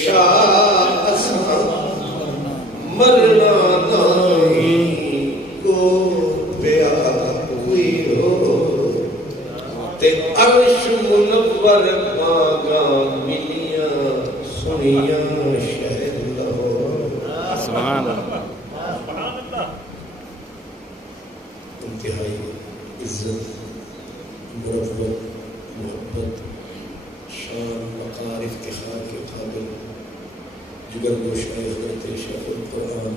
شاہ مرنا نہیں کو پیارا کوئی ہو تے عرش منور باغاں ملیاں سنیاں شہر لاہور سبحان اللہ انتہائی عزت مربت محبت شان وقار افتخار کے قابل جگر گوشہ حضرت شیخ القرآن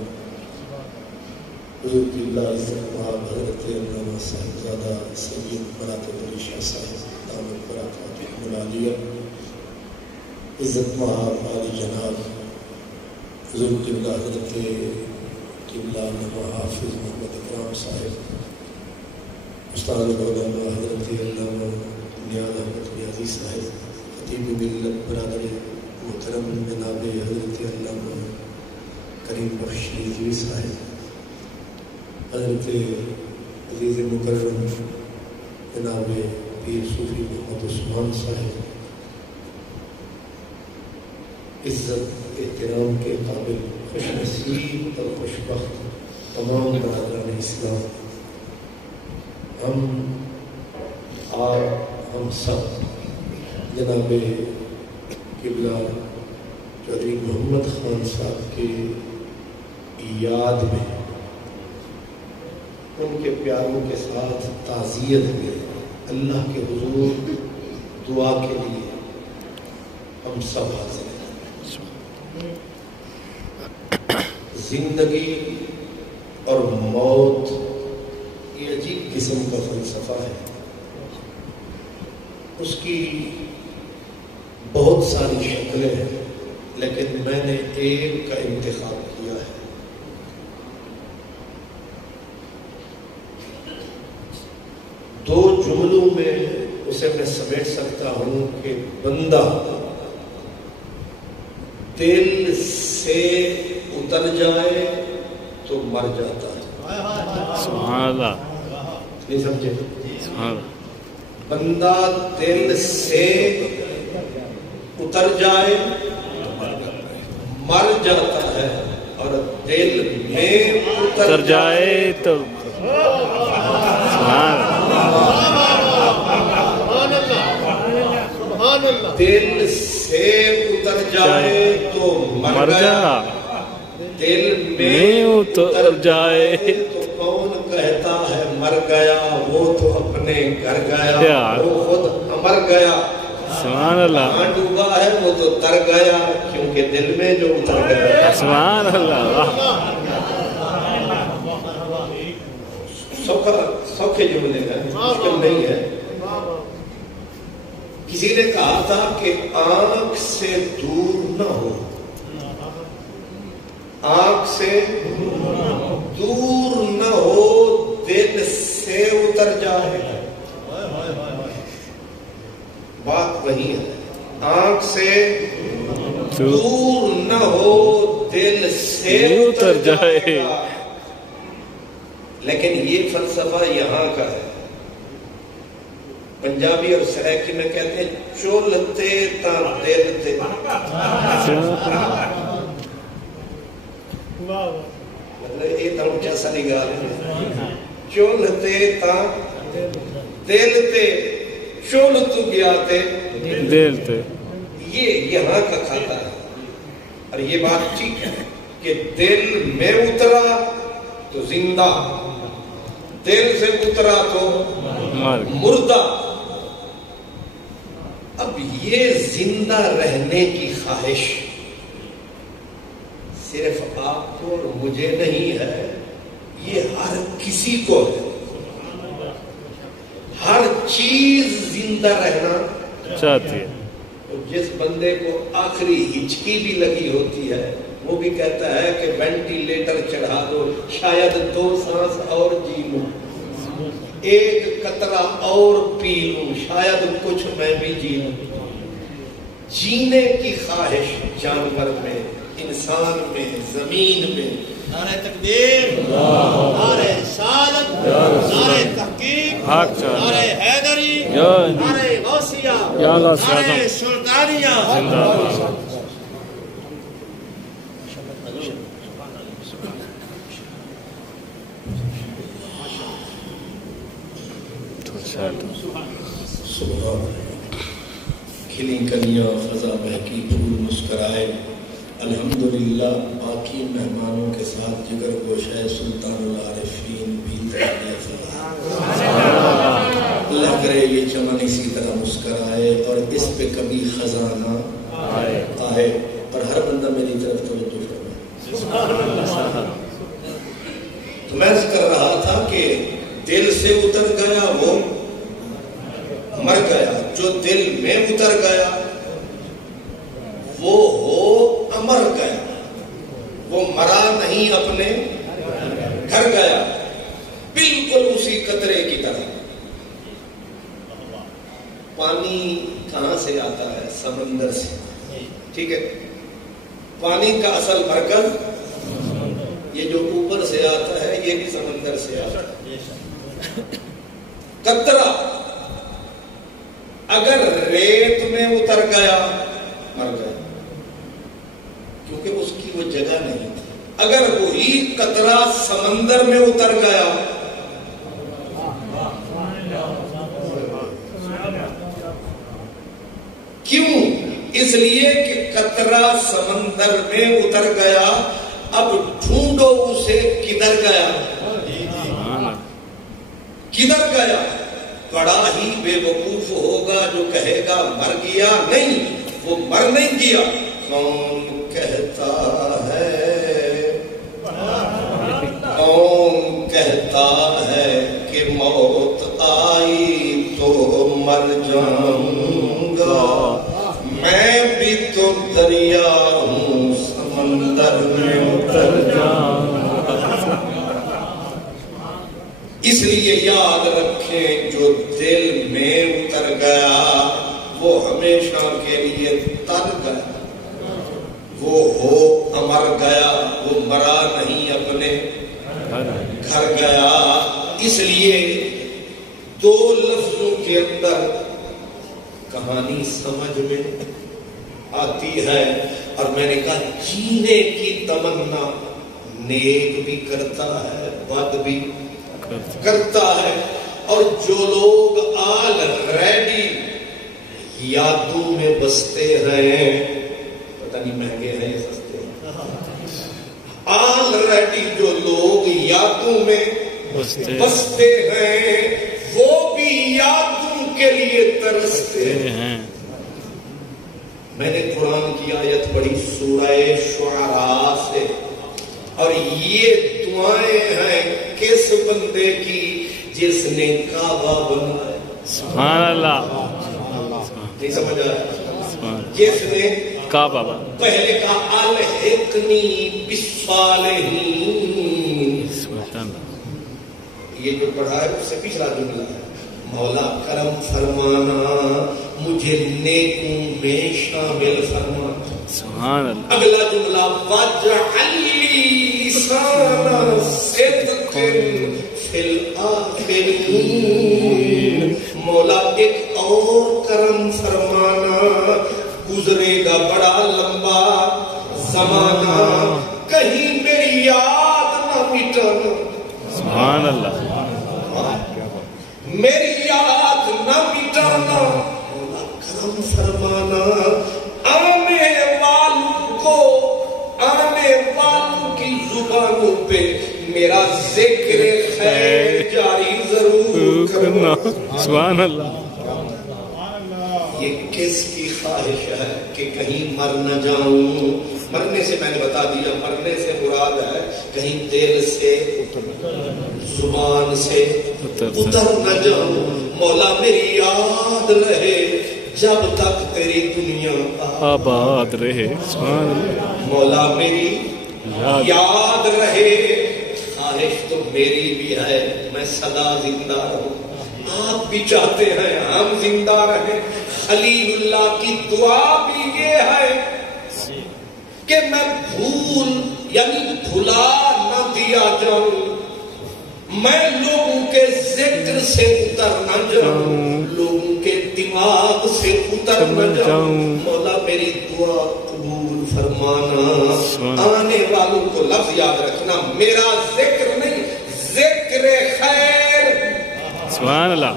حضور اللہ عزت مآب حضرت علامہ صاحبزادہ سید مراتب علی شاہ صاحب دامت برکاتہ العالیہ عزت مآب عالی جناب حضور قبلہ حضرت قبلہ علامہ حافظ محمد اکرام صاحب استاد العلماء حضرت علامہ نیاز احمد نیازی صاحب خطیب ملت برادر محترم جناب حضرت علامہ کریم بخش رضوی صاحب حضرت عزیز مکرم جناب پیر صوفی محمد عثمان صاحب عزت احترام کے قابل خوش نصیب اور خوش بخت تمام برادران اسلام ہم سب جناب قبلہ چودھری محمد خان صاحب کے یاد میں ان کے پیاروں کے ساتھ تعزیت میں اللہ کے حضور دعا کے لیے ہم سب حاضر ہیں۔ زندگی اور موت یہ عجیب قسم کا فلسفہ ہے، اس کی بہت ساری شکلیں ہیں، لیکن میں نے ایک کا انتخاب کیا ہے۔ دو جملوں میں اسے میں سمیٹ سکتا ہوں کہ بندہ دل سے اتر جائے تو مر جاتا ہے۔ سبحان اللہ، نہیں سمجھے؟ سبحان اللہ۔ بندہ دل سے اتر جائے مر جاتا ہے، اور دل میں اتر جائے تو سبحان اللہ، دل سے اتر جائے تو مر گیا، دل میں اتر جائے تو کون کہتا ہے مر گیا، وہ تو اپنے گھر گیا، وہ خود مر گیا۔ سبحان اللہ، کہاں ڈوبا ہے وہ تو تر گیا، کیونکہ دل میں جو اتر گیا۔ سبحان اللہ، سوکھے جملے ہیں، مشکل نہیں ہے۔ کسی نے کہا تھا کہ آنکھ سے دور نہ ہو، آنکھ سے دور نہ ہو، دل سے اتر جائے۔ بات وہی ہے، آنکھ سے دور نہ ہو، دل سے اتر جائے۔ لیکن یہ فلسفہ یہاں کا ہے۔ پنجابی اور سرائکی میں کہتے ہیں چولتے تا دل تے، یہ تو اونچا ساری گال ہے۔ چولتے تا دل تے، چول تو گیا تے دل تے، یہ یہاں کا کھاتا ہے۔ اور یہ بات ٹھیک ہے کہ دل میں اترا تو زندہ، دل سے اترا تو مردہ۔ اب یہ زندہ رہنے کی خواہش صرف آپ کو اور مجھے نہیں ہے، یہ ہر کسی کو ہے۔ ہر چیز زندہ رہنا چاہتی ہے۔ جس بندے کو آخری ہچکی بھی لگی ہوتی ہے وہ بھی کہتا ہے کہ وینٹیلیٹر چڑھا دو، شاید 2 سانس اور جی لوں، ایک قطرہ اور پی لوں، شاید کچھ میں بھی جی لوں۔ جینے کی خواہش جانور میں، انسان میں، زمین میں۔ نعرہ تکبیر، نعرہ رسالت، نعرہ تحقیق، نعرہ حیدری، نعرہ غوثیہ، نعرہ سلطانیہ۔ سبحان کھلی کلیاں خزاں مہکی پھول مسکرائے الحمدللہ باقی مہمانوں کے ساتھ جگر گوشہ سلطان العارفین بھی اللہ کرے یہ چمن اسی طرح مسکرائے اور اس پہ کبھی خزانہ آئے اور ہر بندہ میری طرف توجہ فرمائے. تو میں کر رہا تھا کہ دل سے اتر گیا وہ مر گیا، جو دل میں اتر گیا وہ ہو امر گیا، وہ مرا نہیں اپنے گھر گیا، بالکل اسی قطرے کی طرح. پانی کہاں سے آتا ہے؟ سمندر سے. ٹھیک ہے، پانی کا اصل مرکز یہ جو اوپر سے آتا ہے یہ بھی سمندر سے آتا ہے. قطرہ اگر ریت میں اتر گیا مر گیا، کیونکہ اس کی وہ جگہ نہیں تھی. اگر وہی قطرہ سمندر میں اتر گیا کیوں؟ اس لیے کہ قطرہ سمندر میں اتر گیا، اب ڈھونڈو اسے کدھر گیا. کدھر گیا؟ بڑا ہی بے وقوف ہوگا جو کہے گا مر گیا. نہیں، وہ مر نہیں گیا. کون کہتا ہے، کون کہتا ہے کہ موت آئی تو مر جاؤں گا، میں بھی تو دریا ہوں سمندر میں اتر جاؤں. اس لیے یاد رکھیں جو دل میں اتر گیا وہ ہمیشہ کے لیے تر گیا، وہ ہو امر گیا، وہ مرا نہیں اپنے گھر گیا. اس لیے دو لفظوں کے اندر کہانی سمجھ میں آتی ہے. اور میں نے کہا جینے کی تمنا نیک بھی کرتا ہے بد بھی کرتا ہے. اور جو لوگ آلریڈی یادوں میں بستے ہیں، پتہ نہیں مہنگے ہیں یا سستے ہیں، آلریڈی جو لوگ یادوں میں بستے ہیں وہ بھی یادوں کے لیے ترستے ہیں. میں نے قرآن کی آیت پڑھی سورہ شعراء سے، اور یہ دعائیں ہیں کس بندے کی؟ جس نے کعبہ بنایا. سبحان اللہ. نہیں سمجھ آیا؟ جس نے کعبہ بنایا. پہلے کہا الحقنی بالصالحین. یہ جو پڑھا ہے اس سے پچھلا جملہ ہے، مولا کرم فرمانا مجھے نیکوں میں شامل فرمانا. سبحان اللہ. اگلا جملہ واجعل لی لسان صدق فی الآخرین. مولا ایک اور کرم فرمانا، گزرے گا بڑا لمبا زمانہ، کہیں میری یاد نہ مٹانا. سبحان اللہ. میری یاد نہ مٹانا، مولا کرم فرمانا. آنے والوں کو، آنے والوں کی زبانوں پہ میرا ذکر خیر جاری ضرور کرنا. سبحان اللہ. یہ کس کی خواہش ہے کہ کہیں مر نہ جاؤں؟ مرنے سے میں نے بتا دیا، مرنے سے مراد ہے کہیں دل سے زبان سے اتر نہ جاؤں. مولا میری یاد رہے جب تک تیری دنیا آباد رہے. مولا میری یاد رہے. خواہش تو میری بھی ہے میں سدا زندہ رہوں. آپ بھی چاہتے ہیں ہم زندہ رہیں. خلیل اللہ کی دعا بھی یہ ہے کہ میں بھول یعنی بھلا نہ دیا جاؤں، میں لوگوں کے ذکر سے اتر نہ جاؤں، لوگوں کے دماغ سے اتر نہ جاؤں. مولا میری دعا قبول فرمانا. آنے والوں کو لفظ یاد رکھنا، میرا ذکر نہیں، ذکر خیر. سبحان اللہ.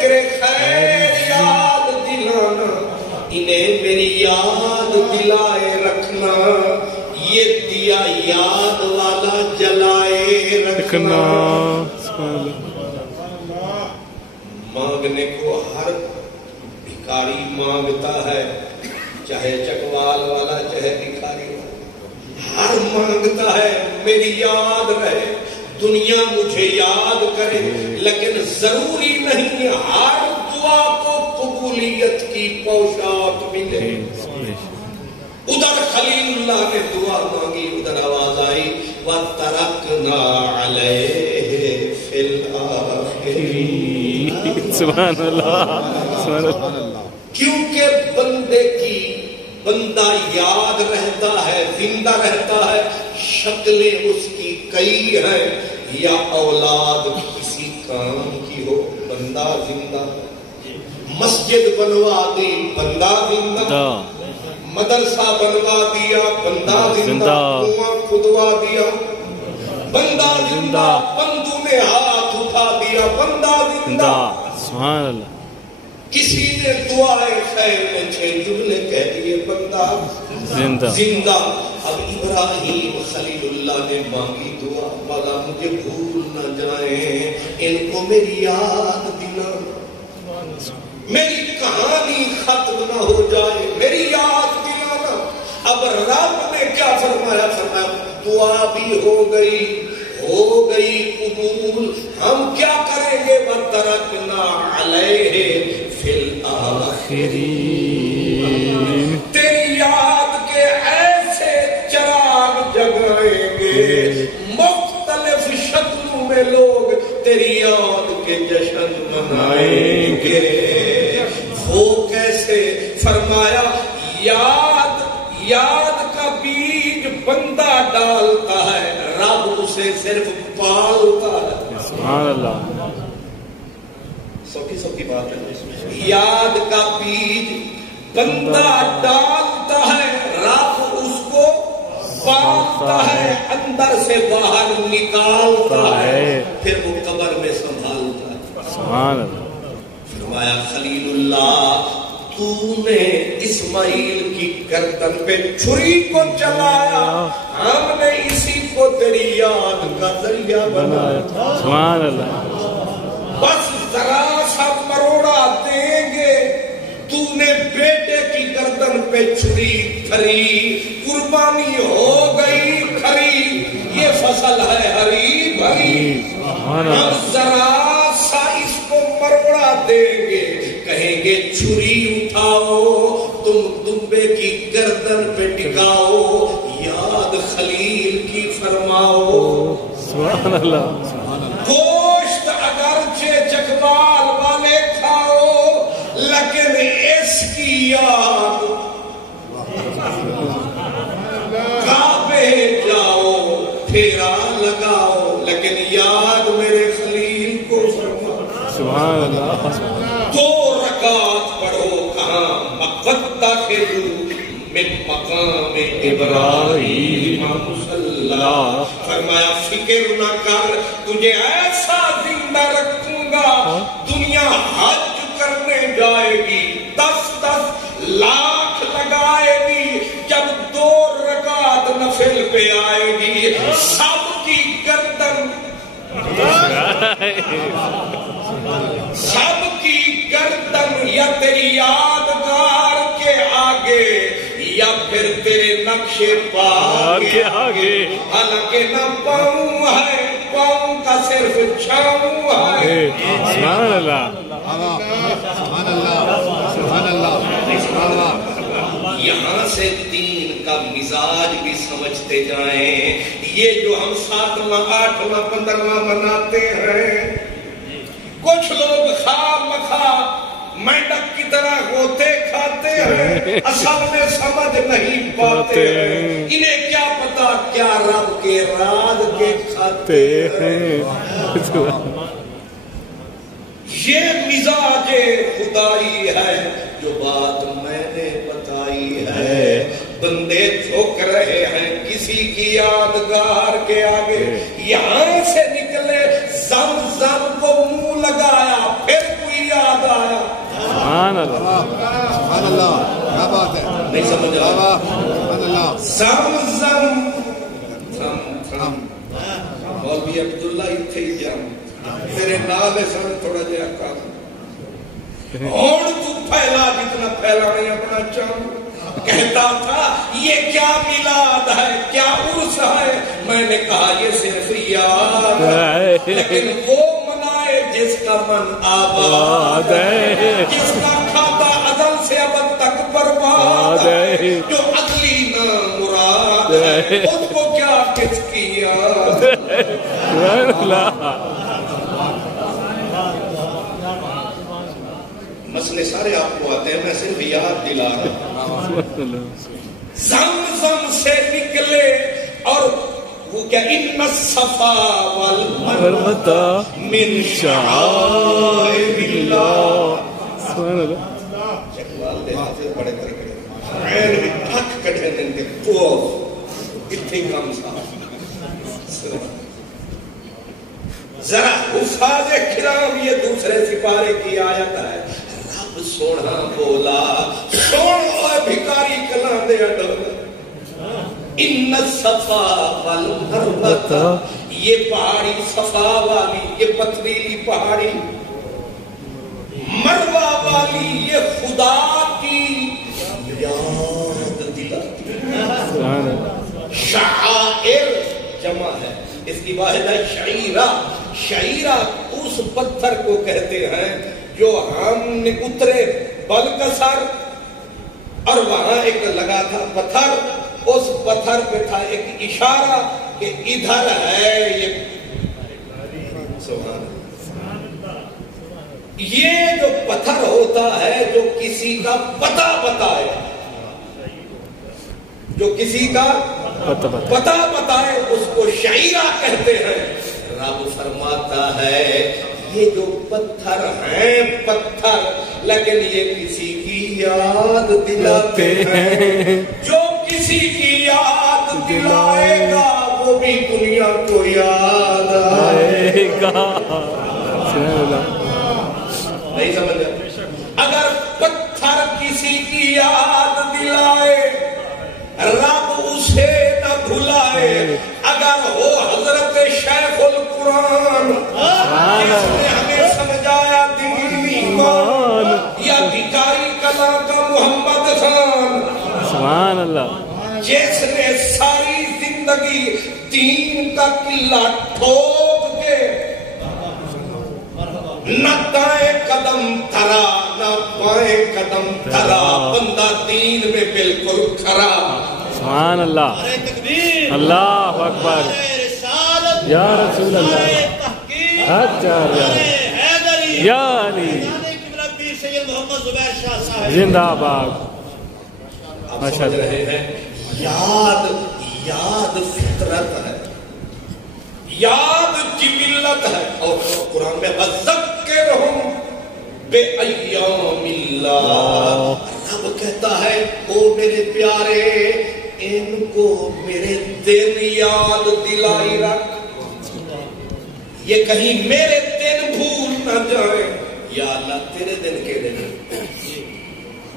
ذکر خیر یاد دلانا، انہیں میری یاد دلائے رکھنا، یہ دیا یاد والا جلائے رکھنا۔ مانگنے کو ہر بھکاری مانگتا ہے، چاہے چکوال والا چاہے بھکاری والا، ہر مانگتا ہے میری یاد رہے، دنیا مجھے یاد کرے، لیکن ضروری نہیں ہر دعا کو قبولیت کی پوشاک ملے۔ ادھر خلیل اللہ نے دعا مانگی، ادھر آواز آئی وَتَرَكْنَا عَلَيْهِ فِي الْآخِرِينَ۔ سبحان اللہ، سبحان اللہ۔ کیونکہ بندے کی بندہ یاد رہتا ہے، زندہ رہتا ہے، شکلیں اس کی کئی ہیں، یا اولاد کسی کام کی ہو بندہ زندہ، مسجد بنوا دی بندہ زندہ، مدرسہ بنوا دیا بندہ زندہ، کنواں کھدوا دیا بندہ زندہ، بندوں نے ہاتھ اٹھا دیا بندہ زندہ۔ سبحان اللہ۔ کسی نے دعائے خیر میں 6 جملے کہہ دیے بندہ زندہ۔ اب ابراہیم خلیل اللہ نے مانگی دعا، مولا مجھے بھول نہ جائیں، ان کو میری یاد دلانا، میری کہانی ختم نہ ہو جائے، میری یاد دلانا۔ اب رب نے کیا فرمایا؟ فرمایا دعا بھی ہو گئی قبول، ہم کیا کریں گے؟ وَتَرَكْنَا عَلَيْهِ فِي الْآخِرِينَ، تیری یاد کے ایسے چراغ جگائیں گے، مختلف شکلوں میں لوگ تیری یاد کے جشن منائیں گے۔ وہ کیسے؟ فرمایا یاد کا بیج بندہ ڈالتا ہے، رب اسے صرف پالتا ہے۔ سبحان اللہ۔ سوکی بات ہے، یاد کا بیج بندہ ڈالتا ہے، رب اس کو پالتا ہے، اندر سے باہر نکالتا ہے، پھر وہ قبر میں سنبھالتا ہے۔ سبحان اللہ۔ فرمایا خلیل اللہ تو نے اسماعیل کی گردن پہ چھری کو چلایا، ہم نے اسی کو تیری یاد کا ذریعہ بنایا۔ سبحان اللہ۔ بس ذرا سا مروڑا دیں گے، تو نے بیٹے کی گردن پہ چھری کھری، قربانی ہو گئی کھری، یہ فصل ہے ہری بھری، ہم ذرا سا اس کو مروڑا دیں گے، کہیں گے چھری اٹھاؤ، تم دبے کی گردن پہ ٹکاؤ، یاد خلیل کی فرماؤ۔ سبحان اللہ۔ گوشت اگرچہ چکوال والے کھاؤ، لیکن اس کی یاد کعبے جاؤ پھیرا لگاؤ، لیکن یاد میرے خلیل کو فرماؤ۔ سبحان اللہ۔ 2 رکعت پڑھو، کہاں مقدہ خلو من مقام ابراہیم مصلی، فرمایا فکر نہ کر، تجھے ایسا زندہ رکھوں گا، دنیا حج کرنے جائے گی، 10 لاکھ لگائے گی، جب 2 رکعت نفل پہ آئے گی، سب کی گردن یا تیری یادگار کے آگے یا پھر تیرے نقش پا کے آگے، حالانکہ نہ پاؤں ہے، پاؤں کا صرف چھاؤں ہے۔ سبحان اللہ۔ یہاں سے دین کا مزاج بھی سمجھتے جائیں، یہ جو ہم 7واں 8واں 15واں مناتے ہیں، کچھ لوگ خواہ مخواہ مینڈک کی طرح ہوتے کھاتے ہیں، اصل میں سمجھ نہیں پاتے ہیں، انہیں کیا پتا کیا رب کے راز کے کھاتے ہیں۔ یہ مزاج خدائی ہے جو بات میں نے بتائی ہے، بندے جھک رہے ہیں کسی کی یادگار کے آگے، یہاں سے نکلے زمزم کو منہ لگایا، پھر کوئی یاد اللہ سبحان اللہ کیا بات ہے نہیں سمجھ رہا سبحان اللہ زمزم تھم مولوی عبداللہ اتھے ہی جام تیرے نال سن تھوڑا جہا کام اور تو پھیلا جتنا پھیلانے اپنا چاند کہتا تھا یہ کیا میلاد ہے کیا عرس ہے میں نے کہا یہ صرف یاد ہے لیکن وہ منائے جس کا من آباد ہے جس کا کھاتا ازل سے ابد تک برباد ہے جو اگلی نہ مراد ہے اس کو کیا کس کی یاد مسئلے سارے آپ کو آتے ہیں میں صرف یاد دلا رہا ہوں زمزم سے نکلے اور وہ کیا ان الصفا والمروہ من شعائر اللہ سبحان اللہ اقبال دے حافظ بڑے طریقے عین بھی ٹھک کٹھے دن کے توف اتنی کم صاحب ذرا حفاظ کرام یہ دوسرے سپارے کی آیت ہے رب سونا بولا سونا بھکاری کلام دے اڈر ان الصفا والمروہ یہ پہاڑی صفا والی یہ پتھریلی پہاڑی مروہ والی یہ خدا کی یاد دلاتی شعائر جمع ہے اس کی واحد ہے شعیرہ شعیرہ اس پتھر کو کہتے ہیں جو ہم نے اترے بلکسر اور وہاں ایک لگا تھا پتھر اس پتھر پہ تھا ایک اشارہ کہ ادھر ہے یہ جو پتھر ہوتا ہے جو کسی کا پتہ بتائے جو کسی کا پتہ بتائے اس کو شعیرہ کہتے ہیں رب فرماتا ہے یہ جو پتھر ہیں پتھر لیکن یہ کسی کی یاد دلاتے ہیں جو کسی کی یاد دلائے گا وہ بھی دنیا کو یاد آئے گا نہیں سمجھ اگر پتھر کسی کی یاد دلائے رب اسے نہ بھلائے اگر وہ حضرت شیخ القرآن جس نے ہمیں سمجھایا دین ایمان یا بھکاری کلا کا محمد خان سبحان اللہ جس نے ساری زندگی دین کا قلعہ ٹھوک کے نہ دائیں قدم دھرا نہ بائیں قدم دھرا بندہ دین میں بالکل کھرا سبحان اللہ اللہ اکبر یا رسول اللہ اچھا یا علی زندہ باد آپ سمجھ رہے ہیں یاد یاد فطرت ہے یاد جبلت ہے اور قرآن میں فذکرہم بِأَيَّامِ اللَّهِ رب کہتا ہے او میرے پیارے ان کو میرے دن یاد دلائی رکھ یہ کہیں میرے دن بھول نہ جائے یا اللہ تیرے دن کے دن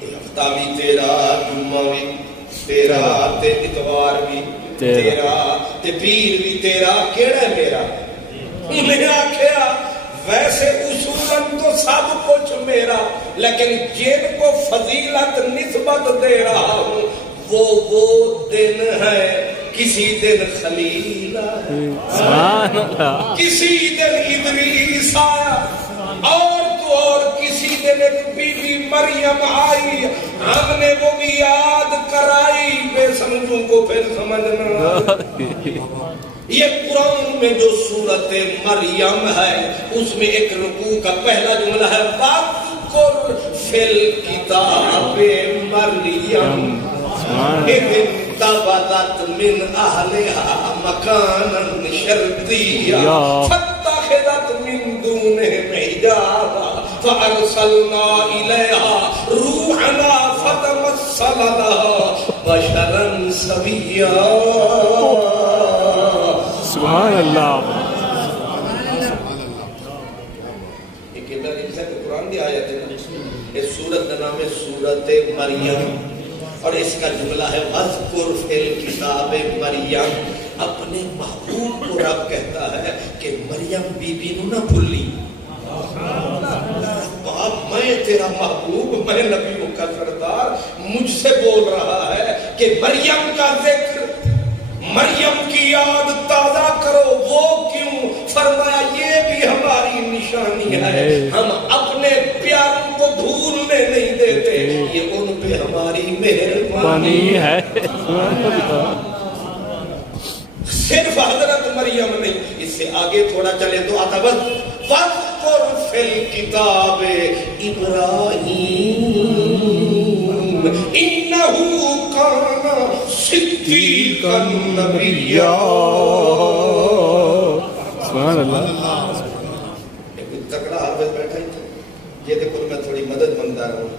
ہفتہ بھی تیرا جمعہ بھی تیرا تے اتوار بھی تیرا تے پیر بھی تیرا کیڑا میرا انہیں آکھیا ویسے اصولاً تو سب کچھ میرا لیکن جن کو فضیلت نسبت دے رہا ہوں وہ دن ہے کسی دن خلیل کسی دن ادریس آیا اور کسی دن ایک بی بی مریم آئی ہم نے وہ بھی یاد کرائی بے سمجھوں کو پھر سمجھنا یہ قرآن میں جو سورت مریم ہے اس میں ایک رکوع کا پہلا جملہ ہے وَذْكُرْ فِي الْكِتَابِ مَرْيَمَ إِذِ انتبذت من أهلها مكانا شرقيا فاتخذت من دونهم حجابا فأرسلنا إليها روحنا فتمثل لها بشرا سويا سبحان اللہ یہ کہتا ہے کہ قرآن دی آیت ہے اس سورت کا نام ہے سورت مریم، اور اس کا جملہ ہے وَاذْكُرْ فِي الْكِتَابِ مریم۔ اپنے محبوب کو رب کہتا ہے کہ مریم بی بی نو نہ بھولی۔ باپ میں تیرا محبوب، میں نبی کا سردار، مجھ سے بول رہا ہے کہ مریم کا ذکر، مریم کی یاد تازہ کرو۔ وہ کیوں؟ فرمایا یہ بھی ہماری نشانی ہے، ہم اپنے پیاروں کو بھولنے نہیں دیتے، یہ ان پہ ہماری مہربانی ہے۔ صرف حضرت مریم نہیں، اس سے آگے تھوڑا چلے تو آتا بس وَاذْكُرْ فِي الْكِتَابِ إِبْرَاهِيمَ إِنَّهُ كَانَ صِدِّيقًا نَبِيًّا۔ سبحان اللہ۔ ایک تکڑا حافظ بیٹھا ہی تھا، یہ دیکھو میں تھوڑی مدد مانگتا رہا ہوں،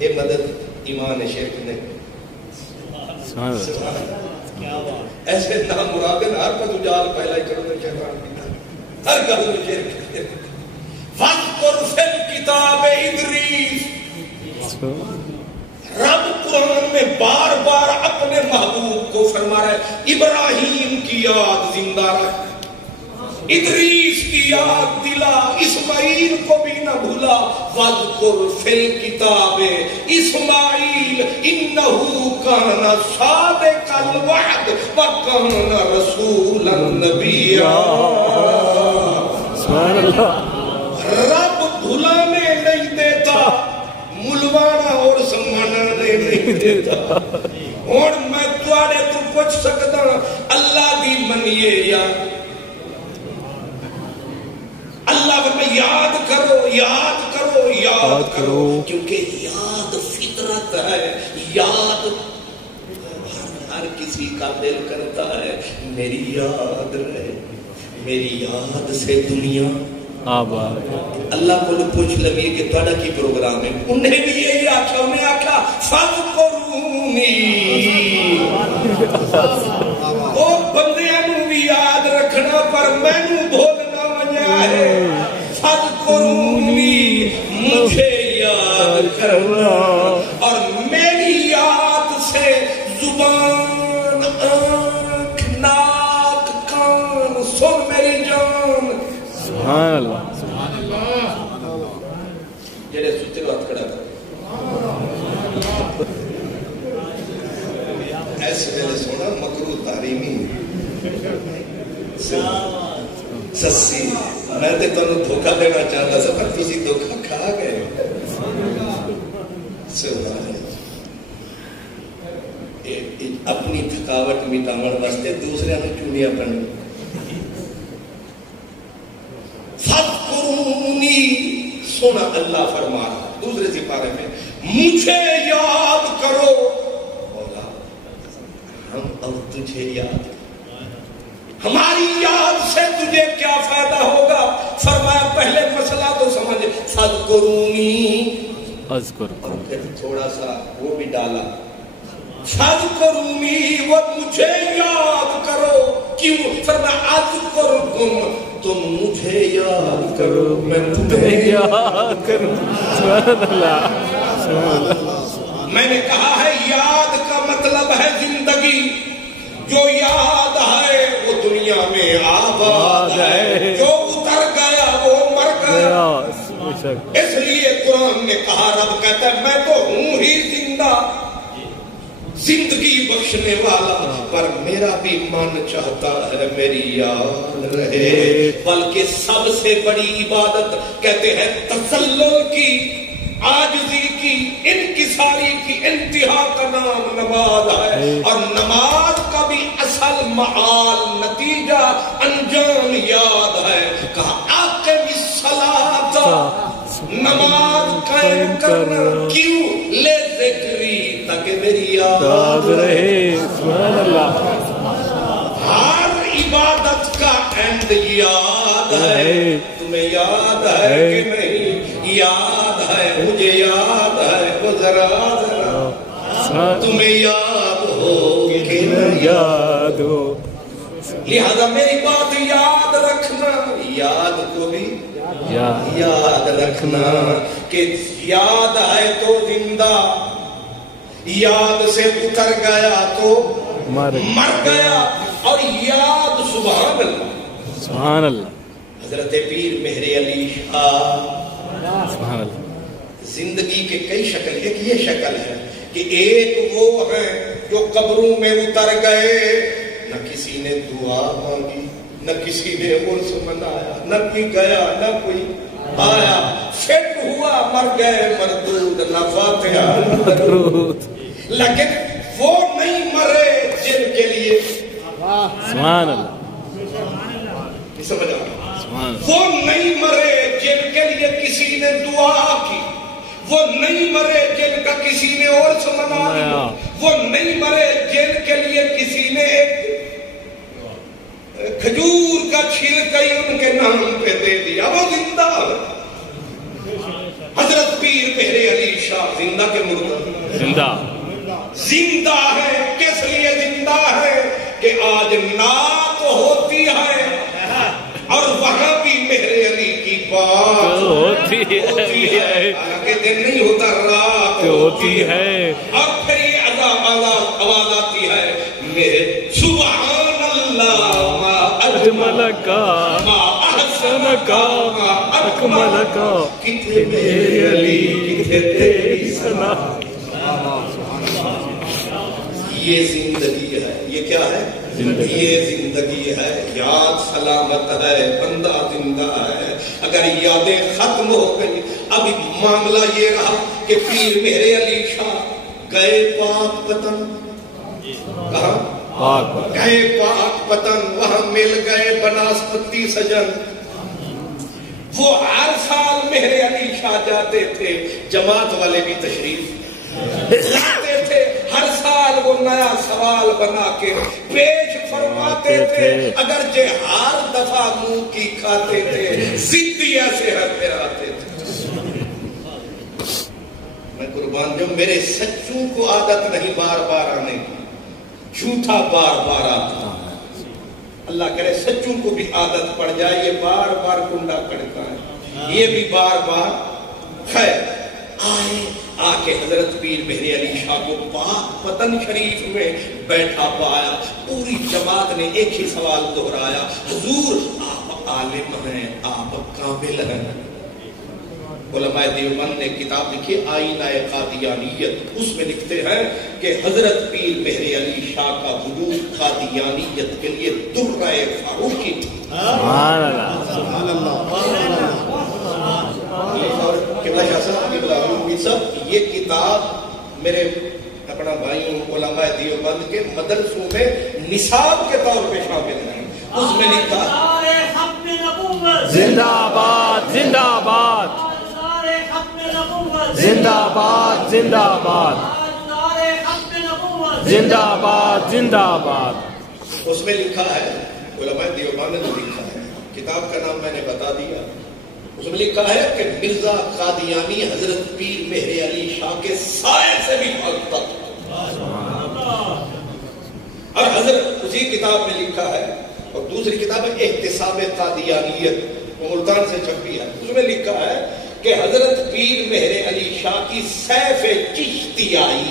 یہ مدد ایمان شیخ نے ایسے نام مرادن ہر پر اجال پہلا ہی چڑھنے شیطان کی ہر گل میں شیر وَاذْكُرْ فِي الْكِتَابِ إِدْرِيسَ۔ رب قرآن میں بار بار اپنے محبوب کو فرما رہا ہے ابراہیم کی یاد زندہ رکھ، ادریس کی یاد دلا، اسماعیل کو بھی نہ بھولا۔ وَاذْكُرْ فِي الْكِتَابِ اسماعیل إِنَّهُ كَانَ صَادِقَ الْوَعْدِ وَكَانَ رَسُولًا نَبِيًّا۔ سبحان اللہ۔ رب بھلانے نہیں دیتا، ملوانا اور سمانا نہیں دیتا۔ اور میں تواڈے تو پوچھ سکتا اللہ دی منیے یا اللہ میں یاد کرو، یاد کرو، یاد کرو، کیونکہ یاد فطرت ہے۔ یاد ہر کسی کا دل کرتا ہے میری یاد رہے، میری یاد سے دنیا آباد۔ اللہ کو پوچھ لگی کہ تھوڑا کی پروگرام ہے، انہیں بھی یہی آخیا، انہیں آخیا فَاذْكُرُونِی، او بندیاں نو بھی یاد رکھنا پر مینوں بھولنا منیا ہے۔ فَاذْكُرُونِی، مجھے یاد کرنا، اور میری یاد سے زبان، آنکھ، ناک، کان، سن میری جان۔ سبحان اللہ۔ جڑے ستے ہاتھ کھڑا کر ایسے ویلے سونا مکرو تحریمی سسی، میں تے تانوں دھوکا دینا چاہتا سا پر تسی دھوکا کھا گئے۔ سبحان اللہ۔ اپنی تھکاوٹ مٹاون واسطے دوسرے نوں چونیاں پڑھنی۔ فَاذْكُرُونِی، سنا اللہ فرما رہا دوسرے سپارے میں، مجھے یاد کرو مولا، ہم اب تجھے یاد کریں، ہماری یاد سے تجھے کیا فائدہ ہوگا؟ فرمایا پہلے مسئلہ تو سمجھ، فَاذْكُرُونِی، اذکر، اور پھر تھوڑا سا وہ بھی ڈالا، فَاذْكُرُونِی، وہ مجھے یاد کرو۔ کیوں؟ فرمایا اذکرکم، تم مجھے یاد کرو میں تمہیں یاد کروں۔ سبحان اللہ، سبحان اللہ۔ میں نے کہا ہے یاد کا مطلب ہے زندگی، جو یاد ہے وہ دنیا میں آباد ہے، جو اتر گیا وہ مر گیا۔ اس لیے قرآن نے کہا، رب کہتا ہے میں تو ہوں ہی زندہ، زندگی بخشنے والا، پر میرا بھی من چاہتا ہے میری یاد رہے۔ بلکہ سب سے بڑی عبادت کہتے ہیں تسلل کی، عاجزی کی، انکساری کی انتہا کا نام نماز ہے، اور نماز کا بھی اصل معال، نتیجہ، انجام یاد ہے۔ کہا اقم الصلاۃ، نماز قائم کرنا، کیوں؟ لے ذکری، تاکہ میری یاد رہے۔ سبحان اللہ۔ ہر عبادت کا اینڈ یاد ہے۔ تمہیں یاد ہے کہ نہیں؟ یاد ہے، مجھے یاد ہے، وہ ذرا تمہیں یاد ہو کہ نہیں یاد ہو، لہذا میری بات یاد رکھنا، یاد کو بھی یاد یاد رکھنا کہ یاد ہے تو زندہ، یاد سے اتر گیا تو مر گیا، اور یاد سبحان اللہ سبحان اللہ حضرت پیر مہر علی شاہ سبحان اللہ زندگی کے کئی شکل، ایک یہ شکل ہے کہ ایک وہ ہیں جو قبروں میں اتر گئے، نہ کسی نے دعا مانگی، نہ کسی نے عرس منایا، نہ کوئی گیا نہ کوئی آیا، فٹ ہوا مر گئے مردود، نہ فاتحہ، لیکن وہ نہیں مرے جن کے لیے سبحان اللہ سمجھ آ، وہ نہیں مرے جن کے لیے کسی نے دعا کی، وہ نہیں مرے جن کا کسی نے عرس منایا، وہ نہیں مرے جن کے لیے کسی نے ایک کھجور کا چھلکا ہی ان کے نام پہ دے دیا، وہ زندہ ہے۔ حضرت پیر مہر علی شاہ زندہ کے مردہ زندہ زندہ ہے، کس لیے زندہ ہے کہ آج نعت ہوتی ہے اور وہاں بھی مہر علی کی بات ہوتی ہے، حالانکہ دن نہیں ہوتا رات ہوتی ہے، اور پھر یہ آواز آتی ہے میرے سبحان اللہ ما اجمل کا ما احسن کا ما اکمل کا کتنے میرے علی کتنے تیری ثنا۔ یہ زندگی ہے، یہ کیا ہے؟ یہ زندگی ہے، یاد سلامت ہے، بندہ زندہ ہے۔ اگر یادیں ختم ہو گئی، اب معاملہ یہ رہا کہ پیر مہر علی شاہ گئے پاک وطن، کہاں گئے پاک وطن، وہاں مل گئے بناسپتی سجن۔ وہ ہر سال مہر علی شاہ جاتے تھے، جماعت والے بھی تشریف لاتے تھے، ہر سال وہ نیا سوال بنا کے پیش فرماتے تھے، اگرچہ ہر دفعہ منہ کی کھاتے تھے، ضدی ایسے ہر پھر آتے تھے۔ میں قربان جو میرے سچوں کو عادت نہیں بار بار آنے کی، جھوٹا بار بار آتا، اللہ کرے سچوں کو بھی عادت پڑ جائے، یہ بار بار کنڈا کڑتا ہے، یہ بھی بار بار خیر آئے۔ آ کے حضرت پیر مہر علی شاہ کو پاک وطن شریف میں بیٹھا پایا، پوری جماعت نے ایک ہی سوال دہرایا، حضور آپ عالم ہیں، آپ کامل ہیں۔ علماء دیوبند نے کتاب لکھی آئینہ قادیانیت، اس میں لکھتے ہیں کہ حضرت پیر مہر علی شاہ کا وجود قادیانیت کے لیے درہ فاروقی تھی۔ سبحان اللہ سبحان اللہ قبلہ شاہ صاحب، قبلہ حضور صاحب، یہ کتاب میرے اپنا بھائیوں علماء دیوبند کے مدرسوں میں نصاب کے طور پہ شامل ہیں، اس میں لکھا زندہ آباد زندہ آباد زندہ آباد زندہ آباد زندہ آباد زندہ آباد۔ اس میں لکھا ہے، علماء دیوبند نے لکھا ہے، کتاب کا نام میں نے بتا دیا، اس میں لکھا ہے کہ مرزا قادیانی حضرت پیر مہر علی شاہ کے سائے سے بھی بھاگتا تھا، اور حضرت اسی کتاب میں لکھا ہے، اور دوسری کتاب ہے احتساب قادیانیت، وہ ملتان سے چھپی ہے، اس میں لکھا ہے کہ حضرت پیر مہر علی شاہ کی سیف چشتیائی،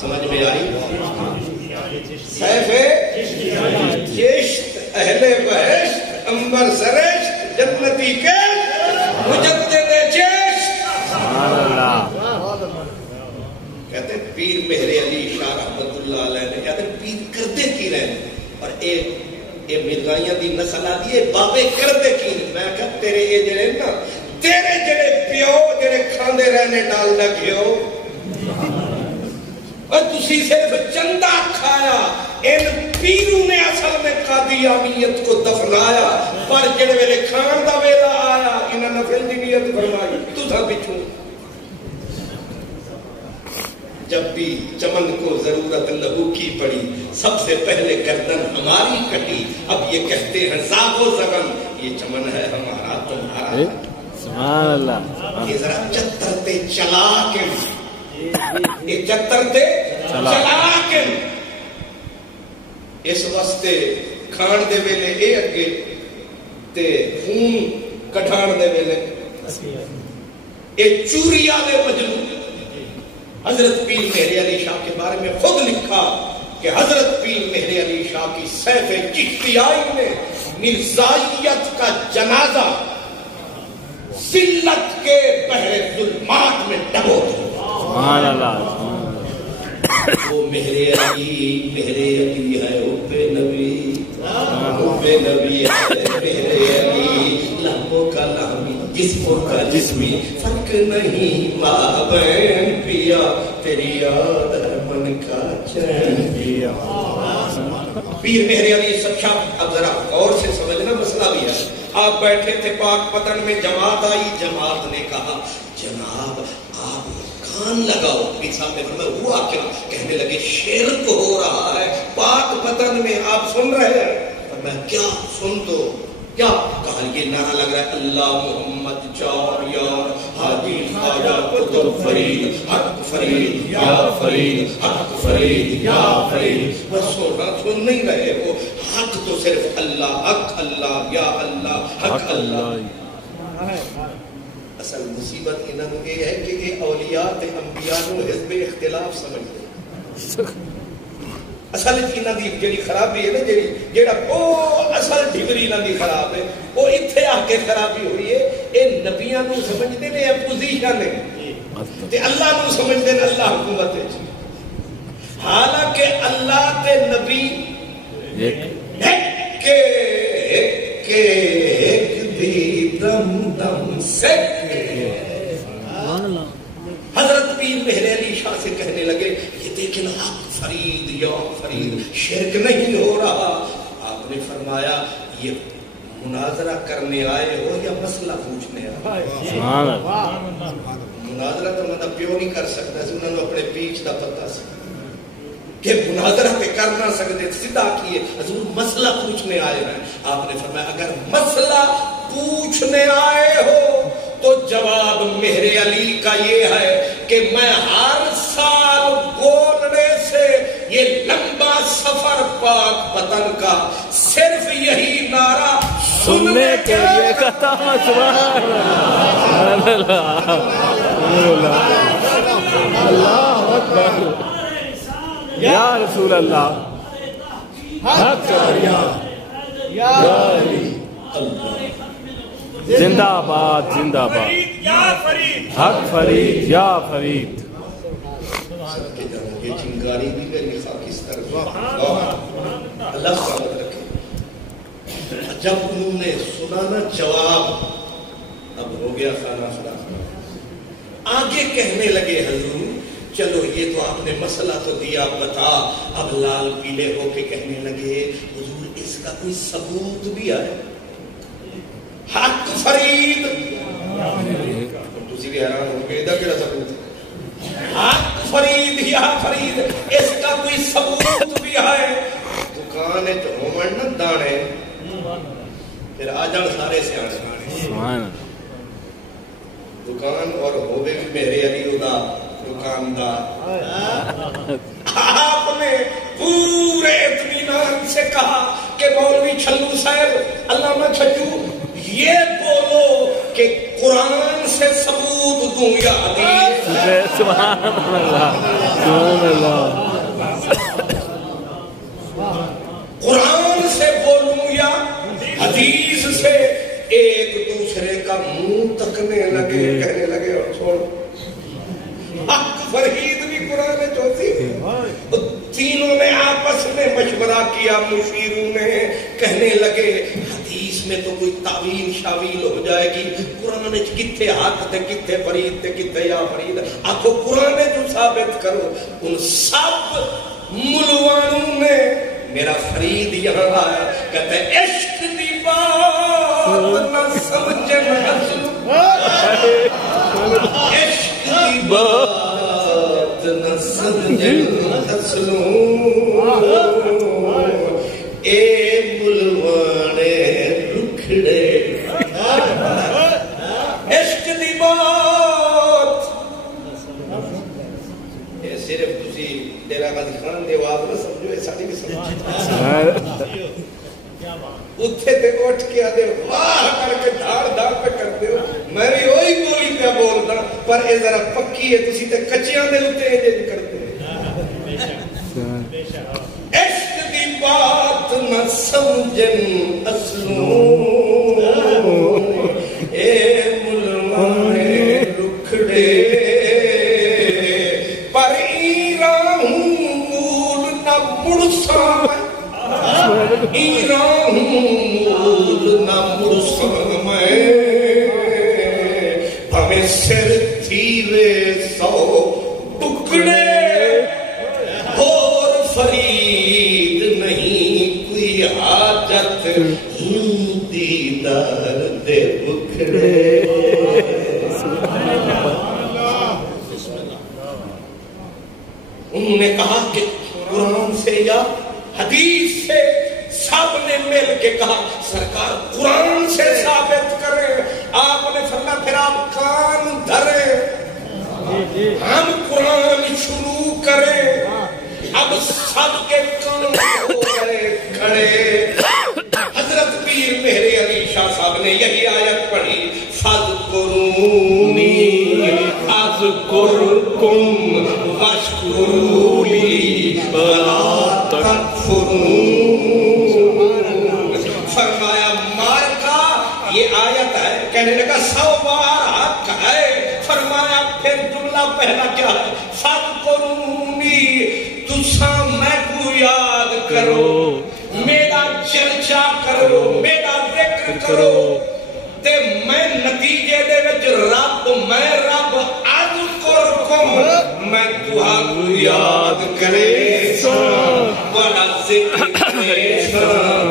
سمجھ میں آئی؟ سیف چشت اہل بہشت عنبر سرشت جنتی کے مجدد چشت، سبحان اللہ۔ کہتے ہیں پیر مہر علی شاہ رحمت اللہ علیہ نے، کہتے ہیں پیر کردے کی رہے، اور ایک مرزائیاں دی نسل آتی ہے بابے کردے کی، میں کہتا تیرے یہ جڑے نا، تیرے جڑے پیو جڑے کھاندے رہنے ڈال نہ گھیو، اور تسی صرف چندہ کھایا، ان پیروں نے اصل میں قادیانیت کو دفنایا، پر جڑے ویلے کھان دا ویلا آیا انہاں نفل دی نیت فرمائی، تساں پچھوں جب بھی چمن کو ضرورت لہو کی پڑی، سب سے پہلے گردن ہماری کٹی، اب یہ کہتے ہیں زاغ و زغن، یہ چمن ہے ہمارا تمہارا، سبحان اللہ۔ یہ ذرا چتر تے چلا کے، یہ چتر تے چلا کے، اس واسطے کھان دے ویلے اے اگے تے خون کٹھان دے ویلے ایک چوریا دے مجنون حضرت پیر مہر علی شاہ کے بارے میں خود لکھا کہ حضرت پیر مہر علی شاہ کی سیف چشتیائی میں مرزائیت کا جنازہ ذلت کے بحر ظلمات میں ڈبو دیا. سبحان اللہ. وہ مہر علی ہے حب نبی، حب نبی ہے مہر علی، لہموں کا لہمی جسموں کا جسمی، فرق نہیں مابین پیا، تیری یاد ہے من کا چین پیا. پیر مہر علی سچا. اب ذرا غور سے سمجھنا مسئلہ بھی ہے. آپ بیٹھے تھے پاک پتن میں، جماعت آئی، جماعت نے کہا جناب آپ کان لگاؤ. پیر صاحب نے فرمایا ہوا کیا؟ کہنے لگے شرک ہو رہا ہے پاک پتن میں، آپ سن رہے ہیں؟ فرمایا کیا؟ سن تو کیا؟ کہا یہ نعرہ لگ رہا ہے اللہ محمد چار یار ہادی خواجہ قطب فرید حق فرید یا فرید حق فرید یا فرید. بس سن نہیں رہے ہو، حق تو صرف اللہ، حق اللہ یا اللہ حق اللہ. اصل مصیبت انہوں یہ ہے کہ یہ اولیاء تے انبیاء نو حزب اختلاف سمجھتے. اصل انہوں دی جڑی خرابی ہے نا، جیڑا وہ اصل ڈھگری انہوں دی خراب ہے، وہ اتنے آ کے خرابی ہوئی ہے. یہ نبیاں نو سمجھتے ہیں اپوزیشن ہے، تے اللہ نو سمجھتے ہیں اللہ حکومت ہے. حالانکہ اللہ تے نبی دم دم سے. حضرت پیر مہر علی شاہ سے کہنے لگے یہ دیکھیں حق فرید یا فرید، شرک نہیں ہو رہا. آپ نے فرمایا یہ مناظرہ کرنے آئے ہو یا مسئلہ پوچھنے آئے؟ مناظرہ تو مطلب پیو نہیں کر سکتا، انہوں نے اپنے پیچھ کا پتہ سی کہ مناظرہ پہ کر نہ سکتے، سیدھا کیے حضور مسئلہ پوچھنے آئے ہیں. آپ نے فرمایا اگر مسئلہ پوچھنے آئے ہو تو جواب مہر علی کا یہ ہے کہ میں ہر سال بولنے سے یہ لمبا سفر پاک وطن کا صرف یہی نعرہ سننے کے لیے کرتا ہوں. سبحان اللہ. اللہ اکبر. یا رسول اللہ، حق یا علی، زندہ آباد زندہ آباد، حق فرید یا فرید. یہ چنگاری بھی میری خاکس طرف اللہ سلامت رکھے. جب انہوں نے سنا نا جواب، اب ہو گیا خانہ خراب. آگے کہنے لگے حضور چلو یہ تو آپ نے مسئلہ تو دیا بتا. اب لال پیلے ہو کے کہنے لگے حضور اس کا کوئی ثبوت بھی ہے؟ حق فرید. تسی بھی حیران ہو گئے دا کیڑا ثبوت ہے؟ حق فرید یا فرید، اس کا کوئی ثبوت بھی ہے؟ دکان ہے تو ہومن نہ دانے پھر آ جان سارے سیانے. دکان اور ہوے بھی میرے علی دا دکاندار. آپ نے پورے اطمینان سے کہا کہ مولوی چھلو صاحب، علامہ چھجو، یہ بولو کہ قرآن سے ثبوت دوں یا حدیث؟ سبحان اللہ سبحان اللہ. قرآن سے بولوں یا حدیث سے؟ ایک دوسرے کا منہ تکنے لگے، کہنے لگے اور چھوڑ. حق فرید بھی قرآن چوتھی. تینوں نے آپس میں مشورہ کیا، مشیروں نے کہنے لگے حدیث میں تو کوئی تعویل شاویل ہو جائے گی، قرآن کتنے حق تھے، کتنے فرید تھے، کتنے یا فرید. آخو قرآن جو ثابت کرو. ان سب ملوانوں نے میرا فرید یہاں آیا، کہتے عشق دی بات نہ سمجھن حسن، عشق دی بات نہ سمجھن حسن، اے ملوانے رکھڑے. عشق دی بات یہ صرف تسی ڈیرہ غازی خان دے آواز نہ سمجھو، یہ ساری بھی سمجھو. اتھے تے اٹھ کے آدھے واہ کر کے دھاڑ دھاڑ پہ کرتے ہو میں بھی وہی بولی پہ بولتا پر اے ذرا پکی ہے تسی تے کچیاں دے ہوتے ہیں جب کرتے ہیں عشق دی بات نہ سمجھن اصلوں اے ملوانے رکھڑے پر ایران مول نہ مڑساں ایران مول نہ مڑساں میں بھویں سر تھیوے 100 ٹکڑے اور فرید نہیں کوئی حاجت دیدار دے بکھڑے انہوں نے کہا کہ قرآن سے یا حدیث سے سب نے مل کے کہا سرکار قرآن سے ثابت کریں آپ نے فرمایا پھر آپ کان دھریں ہم قرآن شروع کریں اب سب کے کان ہو گئے کھڑے حضرت پیر مہر علی شاہ صاحب نے یہی آیت پڑھی فَاذْكُرُونِي أَذْكُرْكُمْ وَاشْكُرُوا لِي وَلَا تَكْفُرُونَ فرمایا مارکا یہ آیت ہے کہنے لگا 100 بار حق ہے فرمایا پھر جملہ پہلا کیا ہے فَاذْكُرُونِي تُساں میں کو یاد کرو میرا چرچا کرو میرا ذکر کرو تے میں نتیجے دے وچ رب میں رب اذکرکم میں تہاں یاد کرے بڑا ذکر کرے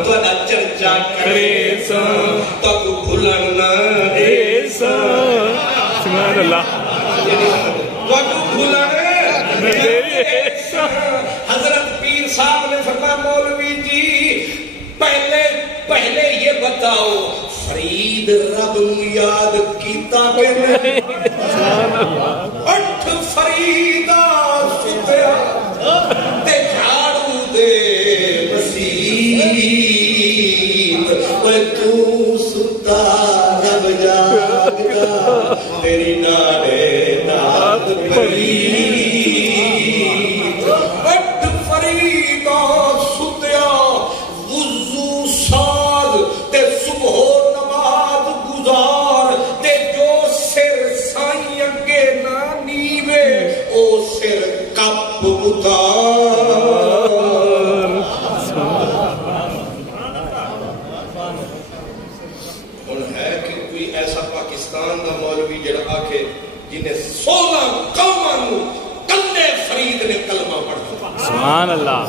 بڑا چرچا کرے تک بھولنا اے سبحان اللہ تک بھولنا حضرت پیر صاحب نے فرمایا مولوی جی پہلے یہ بتاؤ فرید رب یاد کیتا کہ نہیں اٹھ فریدا ستیا تے جھاڑو دے مسیت وہ تو ستا رب جاگدا تیری ناڑے ناد پری سبحان اللہ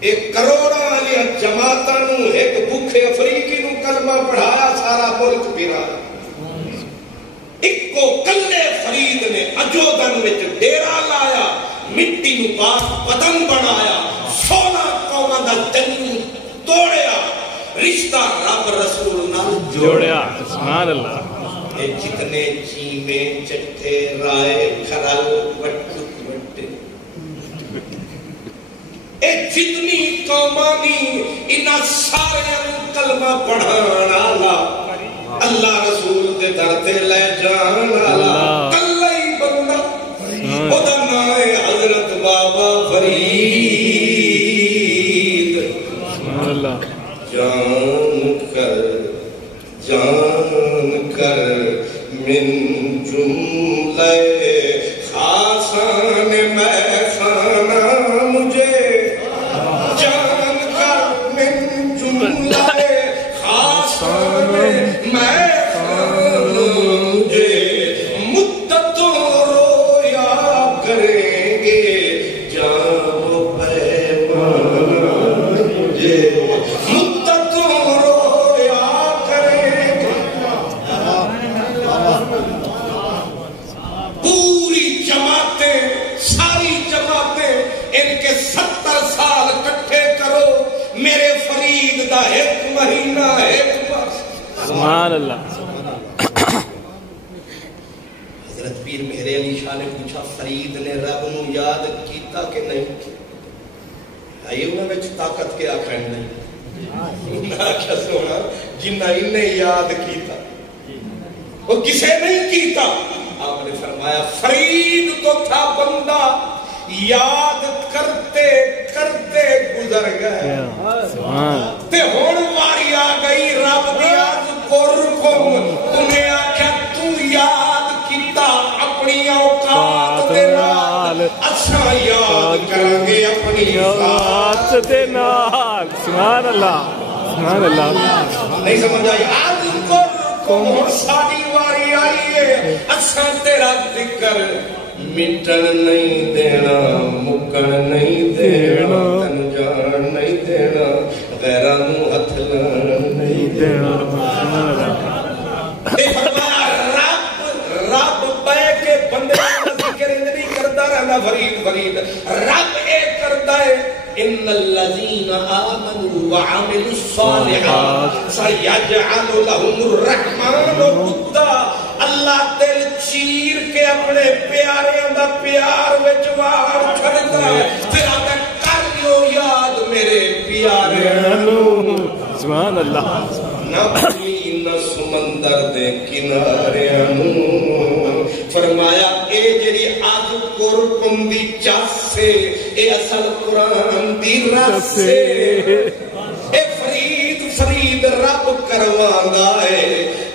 ایک کروڑا والی جماعتاں نو ایک بھوکے افریقی نو کلمہ پڑھایا سارا ملک پھرا ایک کو کلے فرید نے اجودن وچ ڈیرا لایا مٹی نو پاک بدن بنایا 16 قوماں دا دل توڑیا رشتہ رب رسول نال جوڑیا سبحان اللہ اے جتنے چیمے چٹھے رائے کھرل وٹ اے جتنی قومانی انہاں سارے کلمہ پڑھانا اللہ رسول دے در تے لے جانا کلہ ہی بندہ خدا نائے حضرت بابا فرید جان کر من جملے خاصان میں خانہ مجھے سبحان اللہ حضرت پیر مہر علی شاہ نے پوچھا فرید نے رب نو یاد کیتا کہ نہیں آئیے انہوں نے طاقت کے آکھیں نہیں کیا سونا جنہ انہیں یاد کیتا وہ کسے نہیں کیتا. آپ نے فرمایا فرید تو تھا بندہ یاد کرتے کرتے گزر گئے تے ہون واری آ گئی رب دی یاد قرکم انہیں آکھیا تو یاد کیتا اپنی اوقات دے نال اچھا یاد کریں گے اپنی ذات دے نال. سبحان اللہ سبحان اللہ. نہیں سمجھ آئی آج قرکم اور ساری واری آئی ہے اچھا تیرا ذکر مٹن نہیں دینا مکن نہیں دینا تن جان نہیں دینا غیران ہتھ لان نہیں دینا. رب بے کے بندے ذکر نہیں کرتا رہنا فرید فرید رب اے کرتا ہے ان الذين آمنوا وعملوا الصالحات سيجعل لهم الرحمن ودا. اللہ دل چیر کے اپنے پیاریاں دا پیار وچ واڑ کھڑدا ہے پھر آتا کر لو یاد میرے پیاریاں نو. سبحان اللہ. نہ پانی نہ سمندر دے کناریاں نو فرمایا اے جڑی آج قرکم دی چاس سے اے اصل قرآن دی رس سے اے فرید فرید رب کرواندا ہے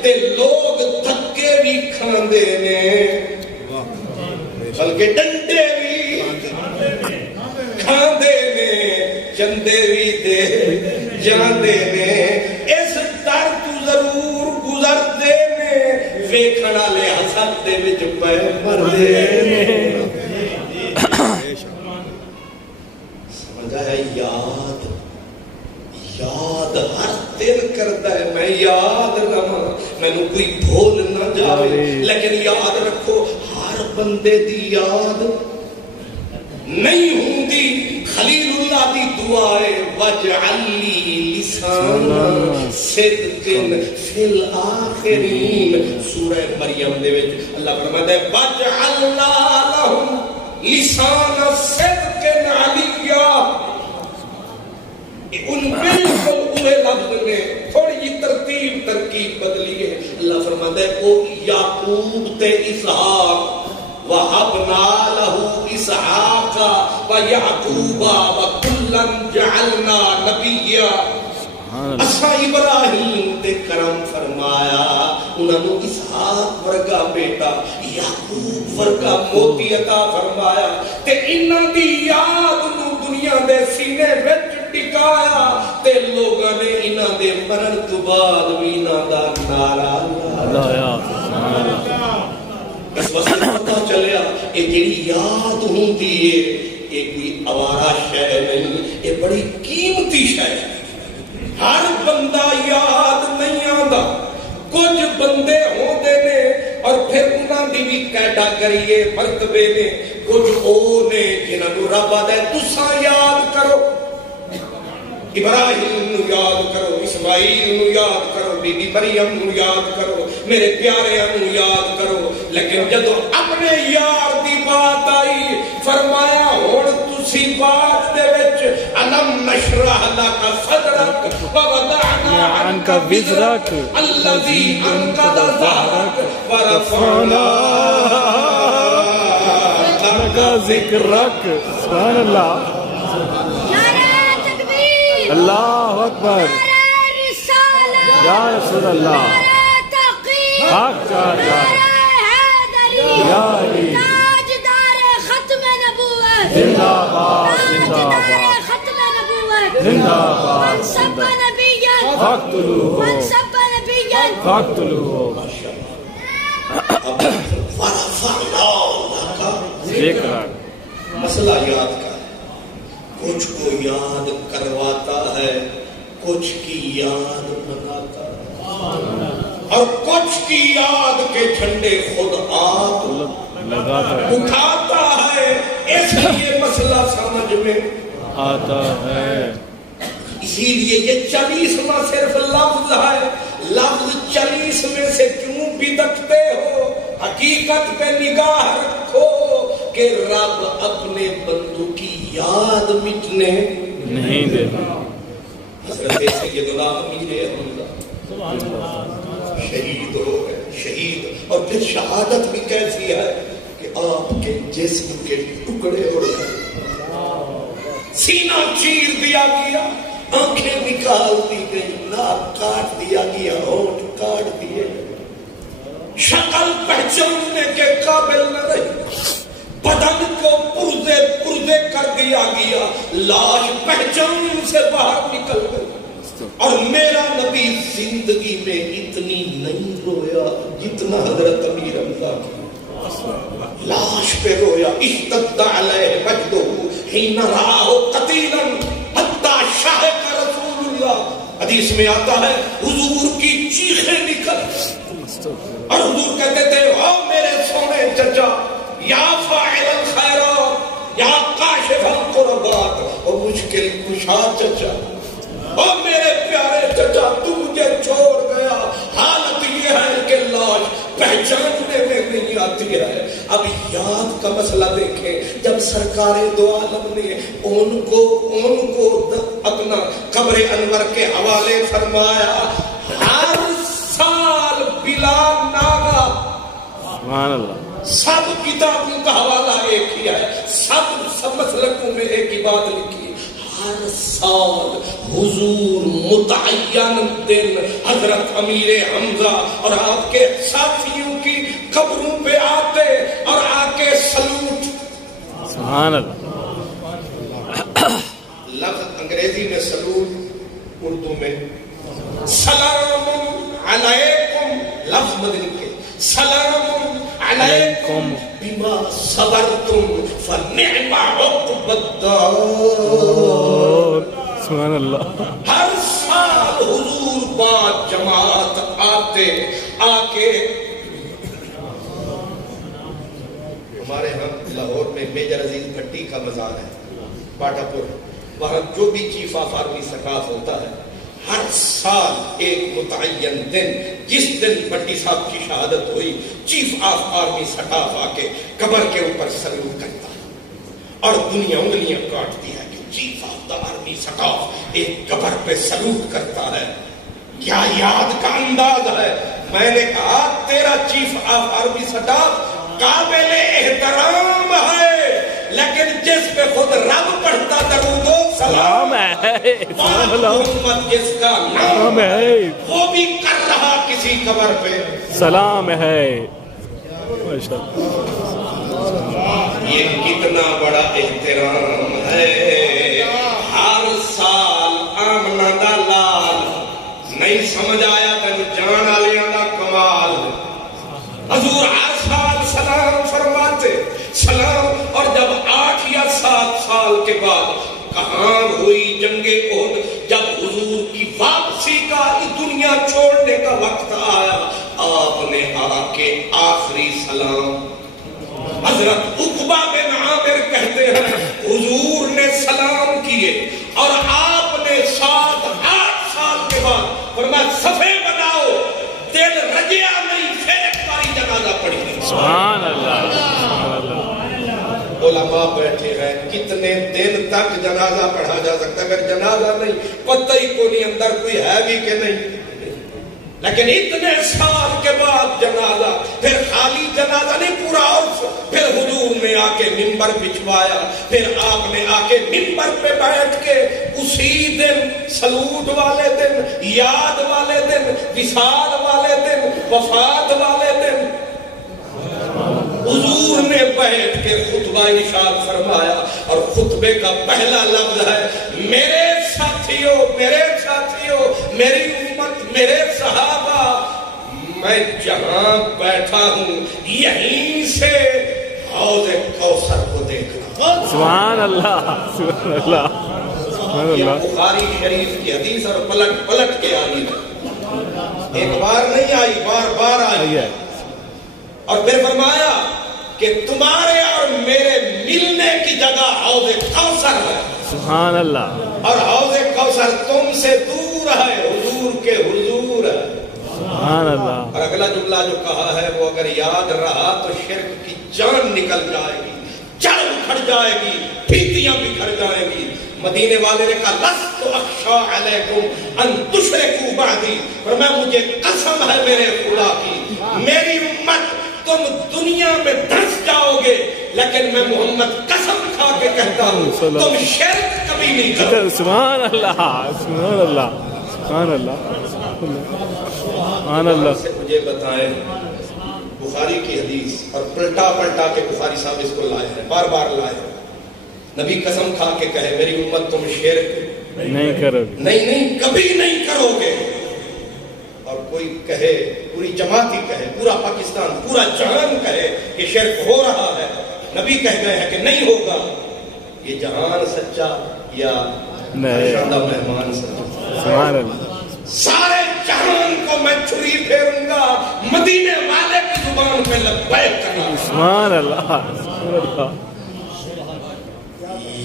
تے لوگ دھکے بھی کھاندے نے بلکہ ڈنڈے بھی کھاندے نے چندے بھی دے جاندے نے. اس در تو ضرور گزر دے نے ویکھنا لے حسد دے وچ پے مر دے نے. سمجھا ہے یاد یاد ہر دل کرتا ہے میں یاد رہا میں نے کوئی بھول نہ جاوے لیکن یاد رکھو ہر بندے دی یاد نہیں ہوندی. خلیل اللہ دی دعا ہے وَجْعَلْ لِي لِسَانَ صِدْقٍ فِي الْآخِرِينَ. سورہ مریم دے وچ اللہ فرماتا ہے وَجْعَلْنَا لَهُمْ لِسَانَ صِدْقٍ عَلِيًّا. ان بالکل اوے لفظ نے تھوڑی جی ترکیب بدلی ہے. اللہ فرماتا ہے او یعقوب تے اسحاق وَحَبْنَا لَهُ إِسْحَاقَ وَيَعْقُوبَ وَكُلًّا جَعَلْنَا نَبِيًّا. اساں ابراہیم تے کرم فرمایا انہاں نو اسحاق ورگا بیٹا یعقوب ورگا موتی عطا فرمایا تے انہاں دی یاد نو دنیا دے سینے وچ ٹکایا تے لوگاں نے انہاں دے مرن تو بعد بھی انہاں دا نعرہ لایا. اس وقت پتہ چلیا یہ جڑی یاد ہوندی ہے یہ کوئی آوارہ شے نہیں یہ بڑی قیمتی شے ہے. ہر بندہ یاد نہیں آندا. کچھ بندے ہوندے نے اور پھر انہاں دی بھی کیٹاگری مرتبے نے. کچھ او نے جنہاں نو رب آندا ہے تساں یاد کرو ابراہیم نو یاد کرو اسماعیل نو یاد کرو بی بی مریم نو یاد کرو میرے پیارے نو یاد کرو. لیکن جدو اپنے یار دی بات آئی فرمایا ہن تسی بات دے وچ الم نشرح لک صدرک ووضعنا عنک وزرک الذی انقض ظہرک ورفعنا لک ذکرک. سبحان اللہ. اللہ اکبر یا رسول اللہ حق یا علی تاجدار ختم نبوت زندہ باد زندہ باد ختم نبوت زندہ باد من سب نبیًا فاقتلوہ من سب نبیًا فاقتلوہ. ذکر مسئلہ یاد کا کچھ کو یاد کرواتا ہے کچھ کی یاد بناتا ہے اور کچھ کی یاد کے جھنڈے خود آپ اٹھاتا ہے. اس لیے مسئلہ سمجھ میں آتا ہے. اسی لیے یہ 40واں صرف لفظ ہے. لفظ 40 میں سے کیوں بدکتے ہو؟ حقیقت پہ نگاہ رکھو کہ رب اپنے بندوں کی یاد مٹنے نہیں دیتا. حضرت سیدنا امیر حمزہ شہید ہو گئے، شہید، اور پھر شہادت بھی کیسی ہے کہ آپ کے جسم کے ٹکڑے اڑ گئے، سینہ چیر دیا گیا، آنکھیں نکال دی گئی، ناک کاٹ دیا گیا، ہونٹ کاٹ دیے، شکل پہچاننے کے قابل نہ رہی، بدن کو پرزے پرزے کر دیا گیا، لاش پہچان سے باہر نکل گئی۔ اور میرا نبی زندگی میں اتنی نہیں رویا جتنا حضرت امیر حمزہ کی لاش پہ رویا۔ اشتد علیہ مجدہ حین رآہ قتیلا حتی شہق رسول اللہ، حدیث میں آتا ہے حضور کی چیخیں نکل، اور حضور کہتے تھے او میرے سونے چچا، یا فاعل الخیرات، یا کاشف القربات، اور مشکل کشا چچا، اور میرے پیارے چچا تو مجھے چھوڑ گیا، حالت یہ ہے کہ لاش پہچاننے میں نہیں آتی ہے۔ اب یاد کا مسئلہ دیکھیں، جب سرکار دو عالم نے ان کو اپنا قبر انور کے حوالے فرمایا، ہر سال بلا ناغا، سبحان اللہ، سب کتابوں کا حوالہ ایک ہی ہے، سب مسلکوں میں ایک ہی بات لکھی، ہر سال حضور متعین دن حضرت امیر حمزہ اور آپ کے ساتھیوں کی قبروں پہ آتے اور آ کے سلوٹ۔ سبحان اللہ۔ لفظ انگریزی میں سلوٹ، اردو میں سلام علیکم، لفظ مدنی کے سلام علیکم بما صبرتم فنعم عقبى الدار۔ سبحان اللہ۔ ہر سال حضور با جماعت آتے، آ کے ہمارے ہاں لاہور میں میجر عزیز بھٹی کا مزار ہے، باٹا پور، وہاں جو بھی چیف آف آرمی سٹاف ہوتا ہے، ہر سال ایک متعین دن، جس دن بھٹی صاحب کی شہادت ہوئی، چیف آف آرمی سٹاف آ کے قبر کے اوپر سلوٹ کرتا ہے اور دنیا انگلیاں کاٹتی ہے کہ chief of the army staff ایک قبر پہ سلوٹ کرتا ہے۔ کیا یاد کا انداز ہے۔ میں نے کہا تیرا چیف آف آرمی سٹاف قابل احترام ہے، لیکن جس پہ خود رب پڑھتا درود و سلام ہے، محمد جس کا نام ہے وہ بھی کر رہا کسی قبر پہ سلام ہے۔ یہ کتنا بڑا احترام ہے۔ ہر سال آمنہ دا لال، نہیں سمجھ آیا تین جان آلیاں دا کمال، حضور ہر سال سلام فرماتے، سلام۔ اور جب 8 یا 7 سال کے بعد کہاں ہوئی جنگ احد، جب حضور کی واپسی کا، دنیا چھوڑنے کا وقت آیا، آپ نے آ کے آخری سلام، حضرت عقبہ بن عامر کہتے ہیں حضور نے سلام کیے اور آپ نے 7-8 سال کے بعد فرمایا صفے بناؤ، دل رجیا نہیں، پھر ایک باری جنازہ پڑھی۔ سبحان اللہ۔ علماء بیٹھے ہیں، کتنے دن تک جنازہ پڑھا جا سکتا، اگر جنازہ نہیں پتہ ہی کو نہیں اندر کوئی ہے بھی کہ نہیں، لیکن اتنے سال کے بعد جنازہ، پھر خالی جنازہ نہیں پورا، اور پھر حضور نے آ کے منبر بچھوایا، پھر آپ نے آ کے منبر پہ بیٹھ کے اسی دن، سلوٹ والے دن، یاد والے دن، وصال والے دن، وفات والے دن، حضور نے بیٹھ کے خطبہ ارشاد فرمایا، اور خطبے کا پہلا لفظ ہے میرے ساتھیوں، میرے ساتھیوں، میری امت، میرے صحابہ، میں جہاں بیٹھا ہوں یہیں سے حوض کوثر کو دیکھ رہا ہوں۔ سبحان اللہ، سبحان اللہ، سبحان یہ اللہ۔ بخاری شریف کی حدیث اور پلٹ پلٹ کے آئی ہے، ایک بار نہیں آئی، بار بار آئی ہے۔ اور پھر فرمایا کہ تمہارے اور میرے ملنے کی جگہ حوض کوثر ہے، سبحان اللہ، اور حوض کوثر تم سے دور ہے، حضور کے حضور ہے۔ سبحان اللہ۔ اور اگلا جملہ جو کہا ہے وہ اگر یاد رہا تو شرک کی جان نکل جائے گی، جڑ اکھڑ جائے گی، پھیتیاں بکھر جائیں گی۔ مدینے والے نے کہا لست لست اخشى علیکم ان تشرکوا بعدی، فرمایا مجھے قسم ہے میرے خدا کی، میری امت تم دنیا میں دھس جاؤ گے لیکن میں محمد قسم کھا کے کہتا ہوں تم شرک کبھی نہیں کرو. سبحان اللہ، سبحان اللہ، سبحان اللہ، سبحان اللہ. سے مجھے بتائیں بخاری کی حدیث، اور پلٹا پلٹا کے بخاری صاحب اس کو لائے ہیں، بار بار لائے ہیں. نبی قسم کھا کے کہے میری امت تم شرک نہیں کرو گے، نہیں کبھی نہیں کرو گے. اور کوئی کہے، پوری جماعت ہی کہے، پورا پاکستان، پورا جہان کہے کہ شرک ہو رہا ہے، نبی کہہ گئے ہیں کہ نہیں ہوگا، یہ جہان سچا یا شاندہ مہمان سچا؟ سبحان اللہ. سارے جہان کو میں چھری پھیروں گا مدینے والے کی زبان پہ لبیک کرنا. سبحان اللہ، سبحان اللہ.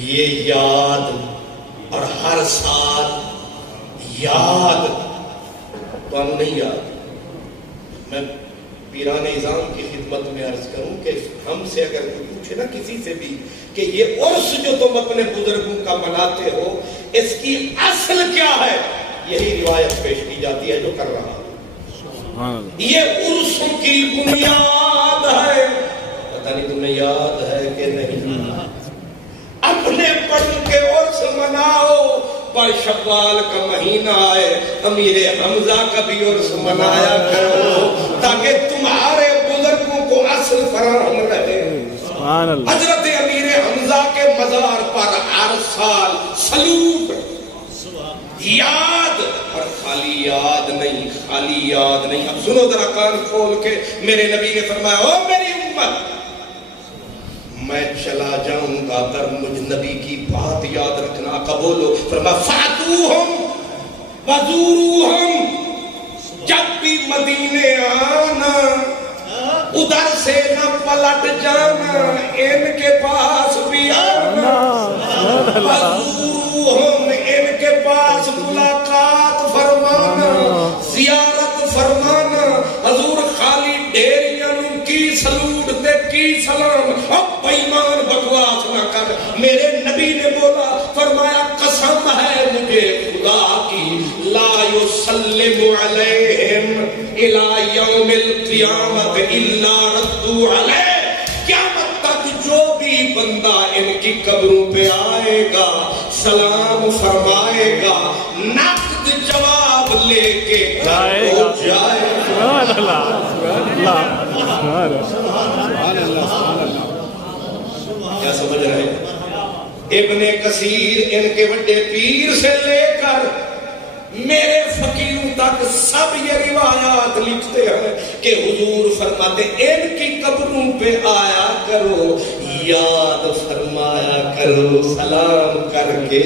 یہ یاد اور ہر سال یاد تو ہم نہیں یاد. میں پیران نظام کی خدمت میں عرض کروں کہ ہم سے اگر کوئی پوچھے نا کسی سے بھی کہ یہ عرس جو تم اپنے بزرگوں کا مناتے ہو اس کی اصل کیا ہے، یہی روایت پیش کی جاتی ہے جو کر رہا ہے. یہ عرسوں کی بنیاد ہے. پتہ نہیں تمہیں یاد ہے کہ نہیں. اپنے پڑھ کے عرس مناؤ، پر شوال کا مہینہ آئے امیر حمزہ کا بھی عرس منایا کرو تاکہ تمہارے بزرگوں کو اصل فراہم رہے. حضرت امیر حمزہ کے مزار پر ہر سال سلوٹ، یاد، اور خالی یاد نہیں، خالی یاد نہیں. اب سنو ذرا کان کھول کے، میرے نبی نے فرمایا او میری امت میں چلا جاؤں گا پر مجھ نبی کی بات یاد رکھنا. قبولو فرمایا فاتوہم وزوروہم، جب بھی مدینے آنا ادھر سے نہ پلٹ جانا، ان کے پاس بھی آنا. وزوروہم، ان کے پاس ملاقات فرمانا، زیارت فرمانا. حضور خالی ڈیریاں کی سلوٹ دے کی سلام، اب بیمان بکواس نہ کر. میرے نبی نے بولا، فرمایا قسم ہے مجھے خدا کی، لا یسلم علیہم الی یوم القیامت الا ردوا علیہ. قیامت تک جو بھی بندہ ان کی قبروں پہ آئے گا سلام فرمائے گا، نقد جواب لے کے جائے گا. سبحان اللہ، سبحان اللہ. کیا سمجھ رہے ہیں؟ ابن کثیر ان کے بڑے پیر سے لے کر میرے فقیروں تک سب یہ روایات لکھتے ہیں کہ حضور فرماتے ان کی قبروں پہ آیا کرو، یاد فرمایا کرو، سلام کر کے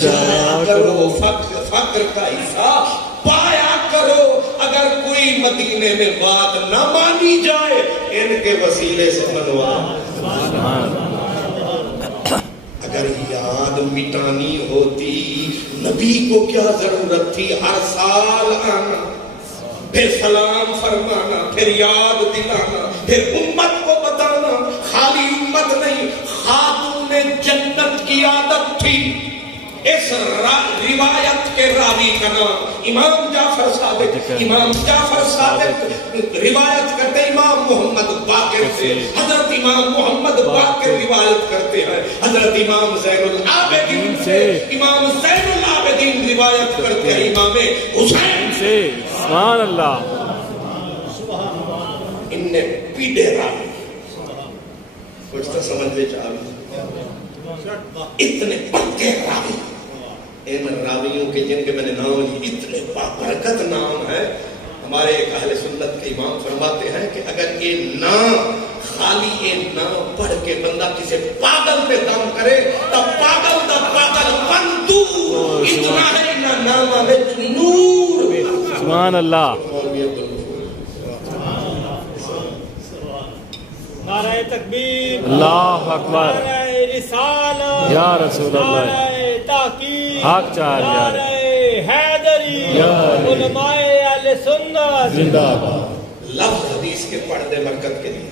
جایا کرو، فقر کا حصہ پایا کرو. اگر کوئی مدینے میں بات نہ مانی جائے ان کے وسیلے سے منوا. اگر یاد مٹانی ہوتی نبی کو کیا ضرورت تھی ہر سال آنا، پھر سلام فرمانا، پھر یاد دلانا، پھر امت کو بتانا. خالی امت نہیں، خاتون جنت کی عادت تھی. اس روایت کے راوی کا نام امام جعفر صادق. امام جعفر صادق روایت کرتے امام محمد باقر سے. حضرت امام محمد باقر روایت کرتے ہیں حضرت امام زین العابدین سے. امام زین العابدین روایت کرتے ہیں امام حسین سے. سبحان اللہ. ان نے پیڑے راوی کچھ تو سمجھ لے چاہیے، اتنے پکے راوی، ان راویوں کے جن کے میں نے نام اتنے بابرکت نام ہے. ہمارے ایک اہل سنت کے امام فرماتے ہیں کہ اگر یہ نام خالی یہ نام پڑھ کے بندہ کسی پاگل پہ دم کرے تو پاگل دا پاگل بندو اتنا ہے نہ نام میں نور. سبحان اللہ. نعرہ تکبیر، اللہ اکبر، نعرہ رسالت یا رسول اللہ، نعرہ تحقیق، حق چار یار، نعرہ حیدری، علماء اہل سنت زندہ باد. لفظ حدیث کے پردے برکت کے لیے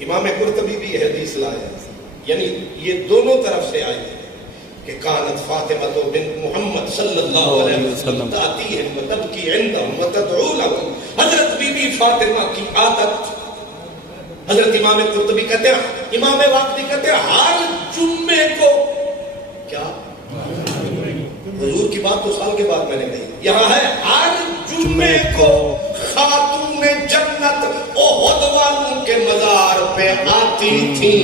امام قرطبی بھی یہ حدیث لایا، یعنی یہ دونوں طرف سے آئی ہے کہ کانت فاطمہ تو بنت محمد صلی اللہ علیہ وسلم تاتی ہے وتبکی عندہم وتدعو لہم. حضرت بی بی فاطمہ کی عادت، حضرت امام قرطبی کہتے ہیں، امام واقعی کہتے ہیں ہر جمعے کو کیا حضور کی بات تو سال کے بعد میں نے کہی، یہاں ہے ہر جمعے کو خاتون جنت احد والوں کے مزار پہ آتی تھی،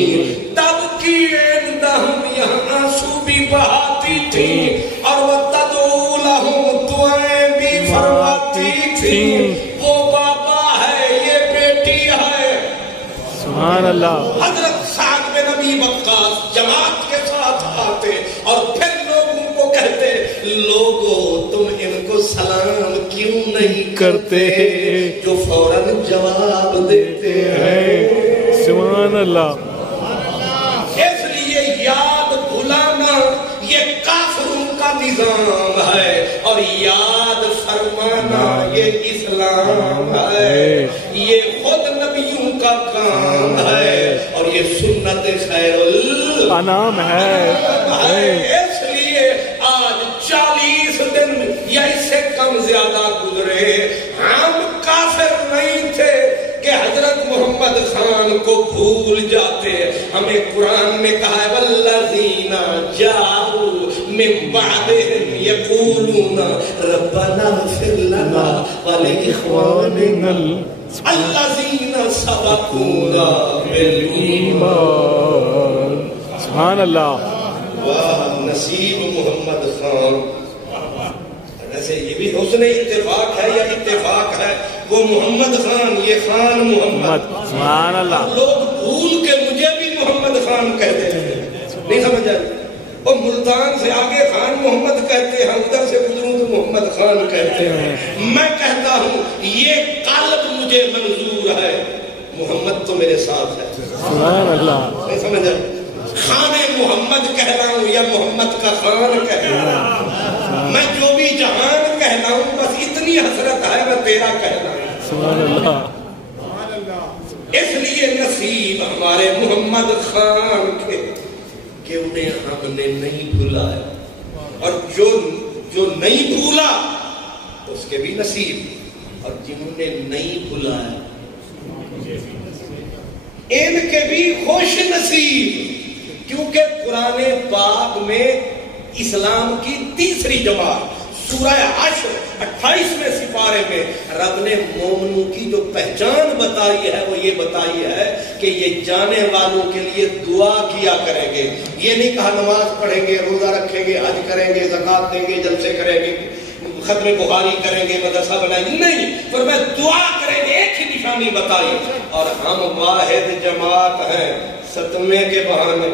تب کی عندہم یہاں آنسو بھی بہاتی تھی اور وہ تدعو لہم دعائیں بھی فرماتی تھی. وہ بابا ہے، یہ بیٹی ہے. سبحان اللہ. حضرت سعد بن ابی وقاص جماعت کے ساتھ آتے اور پھر لوگوں کو کہتے، لوگو تم ان کو سلام کیوں نہیں کرتے جو فوراً جواب دیتے ہیں. سبحان اللہ. اس لیے یاد بھلانا یہ کافروں کا نظام ہے اور یاد فرمانا یہ اسلام ہے. یہ خود نبیوں کا کام ہے اور یہ سنت خیر الانام ہے. اس لیے آج 40 دن یا اس سے کم زیادہ گزرے، ہم کافر نہیں تھے کہ حضرت محمد خان کو بھول جاتے. ہمیں قرآن میں کہا ہے والذین جاءوا من بعدهم یقولون ربنا اغفر لنا ولإخواننا الذین سبقونا بالایمان. سبحان اللہ. واہ نصیب محمد خان. ویسے یہ بھی حسن اتفاق ہے یا اتفاق ہے، وہ محمد خان، یہ خان محمد. سبحان اللہ. لوگ بھول کے مجھے بھی محمد خان کہتے ہیں، نہیں سمجھ آئی؟ اور ملتان سے آگے خان محمد کہتے ہیں، ادھر سے گزروں تو محمد خان کہتے ہیں. میں کہتا ہوں یہ قلب مجھے منظور ہے، محمد تو میرے ساتھ ہے. سبحان اللہ. نہیں سمجھ آئی؟ خان محمد کہلاؤں یا محمد کا خان کہلاؤں، میں جو بھی جہان کہلاؤں بس اتنی حسرت ہے میں تیرا کہلاؤں. سبحان اللہ. اس لیے نصیب ہمارے محمد خان کے کہ انہیں ہم نے نہیں بھلایا، اور جو نہیں بھولا اس کے بھی نصیب، اور جنہوں نے نہیں بھلایا ان کے بھی خوش نصیب. کیونکہ قرآن پاک میں اسلام کی تیسری جماعت سورہ حشر 28ویں سپارے میں رب نے مومنوں کی جو پہچان بتائی ہے وہ یہ بتائی ہے کہ یہ جانے والوں کے لیے دعا کیا کریں گے. یہ نہیں کہا نماز پڑھیں گے، روزہ رکھیں گے، حج کریں گے، زکات دیں گے، جلسے کریں گے، ختم بخاری کریں گے، مدرسہ بنائیں گے، نہیں، پر میں دعا کریں گے. ایک ہی نشانی بتائی، اور ہم واحد جماعت ہیں 7ویں کے بہانے،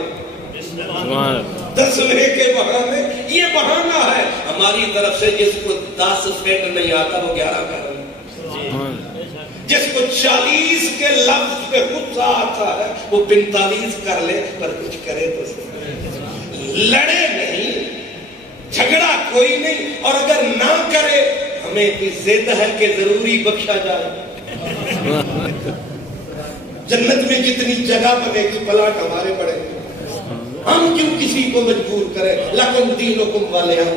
10ویں کے بہانے. یہ بہانہ ہے ہماری طرف سے. جس کو 10 فٹ نہیں آتا وہ 11 کر رہا ہے، جس کو 40 کے لفظ پہ غصہ آتا ہے وہ 45 کر لے، پر کچھ کرے تو لڑے نہیں، جھگڑا کوئی نہیں، اور اگر نہ کرے ہمیں کوئی ضد ہے کہ ضروری بخشا جائے. جنت میں جتنی جگہ بنے گی پلاٹ ہمارے پڑے گے، ہم کیوں کسی کو مجبور کریں. لکم دینکم ولیہ.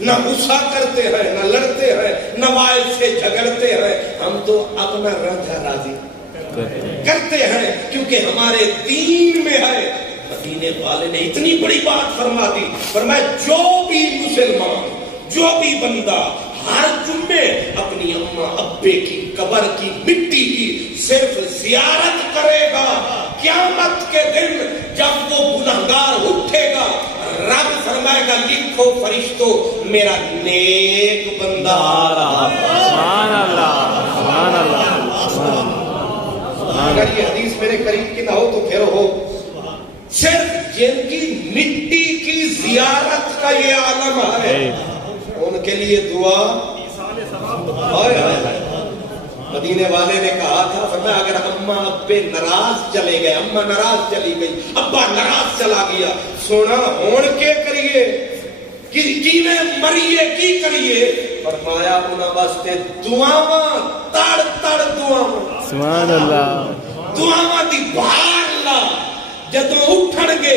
نہ غصہ کرتے ہیں، نہ لڑتے ہیں، نہ وائد سے جھگڑتے ہیں، ہم تو اپنا رضا راضی کرتے ہیں کیونکہ ہمارے دین میں ہے. مدینے والے نے اتنی بڑی بات فرما دی، فرمایا جو بھی مسلمان، جو بھی بندہ ہر جمعے اپنی اماں ابے کی قبر کی مٹی کی صرف زیارت کرے گا، قیامت کے دن جب وہ گنہگار اٹھے گا رب فرمائے گا لکھو فرشتوں میرا نیک بندہ آ رہا. سبحان اللہ. سبحان اللہ. اگر یہ حدیث میرے قریب کی نہ ہو تو پھر ہو. صرف جن کی مٹی کی زیارت کا یہ عالم ہے ان کے لیے دعا. مدینے والے نے کہا تھا فرمایا اگر اماں ابے ناراض چلے گئے، اماں ناراض چلی گئی، ابا ناراض چلا گیا، سونا ہون کے کریے کینے مریے کی کریے. فرمایا انہاں واسطے دعاواں تڑ تڑ دعاواں. سبحان اللہ. دعاواں دی بھار لا. جدوں اٹھن گے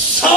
100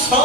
100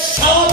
100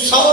100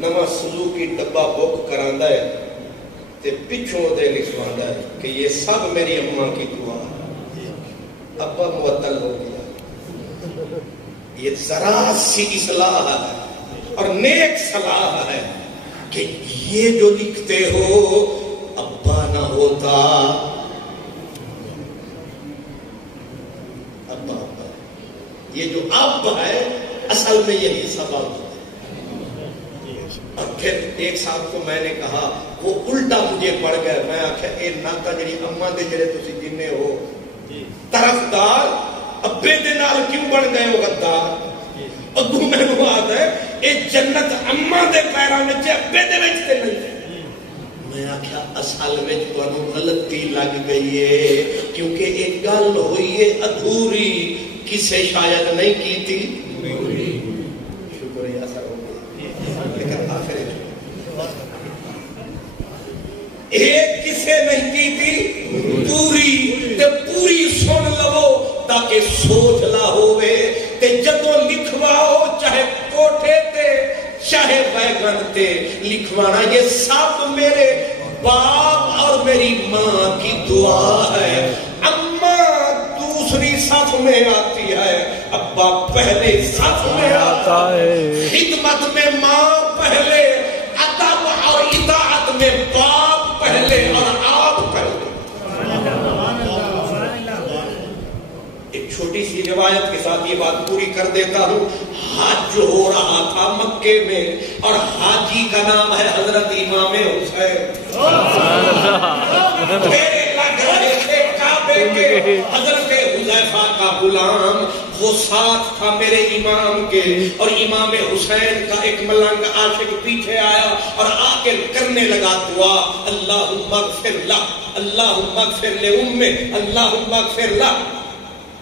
نواں سلوکی ڈبہ بک کراندا ہے تے پچھوں دے لکھواندا ہے کہ یہ سب میری اماں کی دعا ہے. ابا معطل ہو گیا. یہ ذرا سی اصلاح ہے اور نیک صلاح ہے کہ یہ جو لکھتے ہو ابا نہ ہوتا. ابا یہ جو اب ہے اصل میں یہی سبب ہے. اور پھر ایک صاحب کو میں نے کہا وہ الٹا مجھے پڑ گئے. میں آخیا اے ناتا جڑی اماں دے جڑے تسی جننے ہو طرفدار ابے دے نال کیوں بن گئے ہو غدار. اگو میں نے بات ہے اے جنت اماں دے پیراں وچ ابے دے وچ تے نہیں. میں آخیا اصل میں تانوں غلطی لگ گئی ہے کیونکہ ایک گل ہوئی ہے ادھوری کسے شاید نہیں کی تھی. شکریہ سر ہو گیا لیکن آخر ایک کسے نہیں کی تھی پوری تے پوری سن لو تاکہ سوچ لا ہوئے تے جدو لکھواؤ چاہے کوٹھے تے چاہے بیگن تے لکھوانا یہ سب میرے باپ اور میری ماں کی دعا ہے. اماں دوسری صف میں آتی ہے ابا پہلے صف میں آتا ہے. خدمت میں ماں پہلے ادب اور اطاعت میں باپ پہلے اور آپ پہلے. ایک چھوٹی سی روایت کے ساتھ یہ بات پوری کر دیتا ہوں. حج ہو رہا تھا مکے میں اور حاجی کا نام ہے حضرت امام حسین. میرے لگ رہے تھے کعبے کے حضرت حذیفہ کا غلام وہ ساتھ تھا میرے امام کے اور امام حسین کا ایک ملنگ عاشق پیچھے آیا اور آ کے کرنے لگا دعا اللہم اغفر لہ اللہم اغفر لأمہ اللہم اغفر لہ.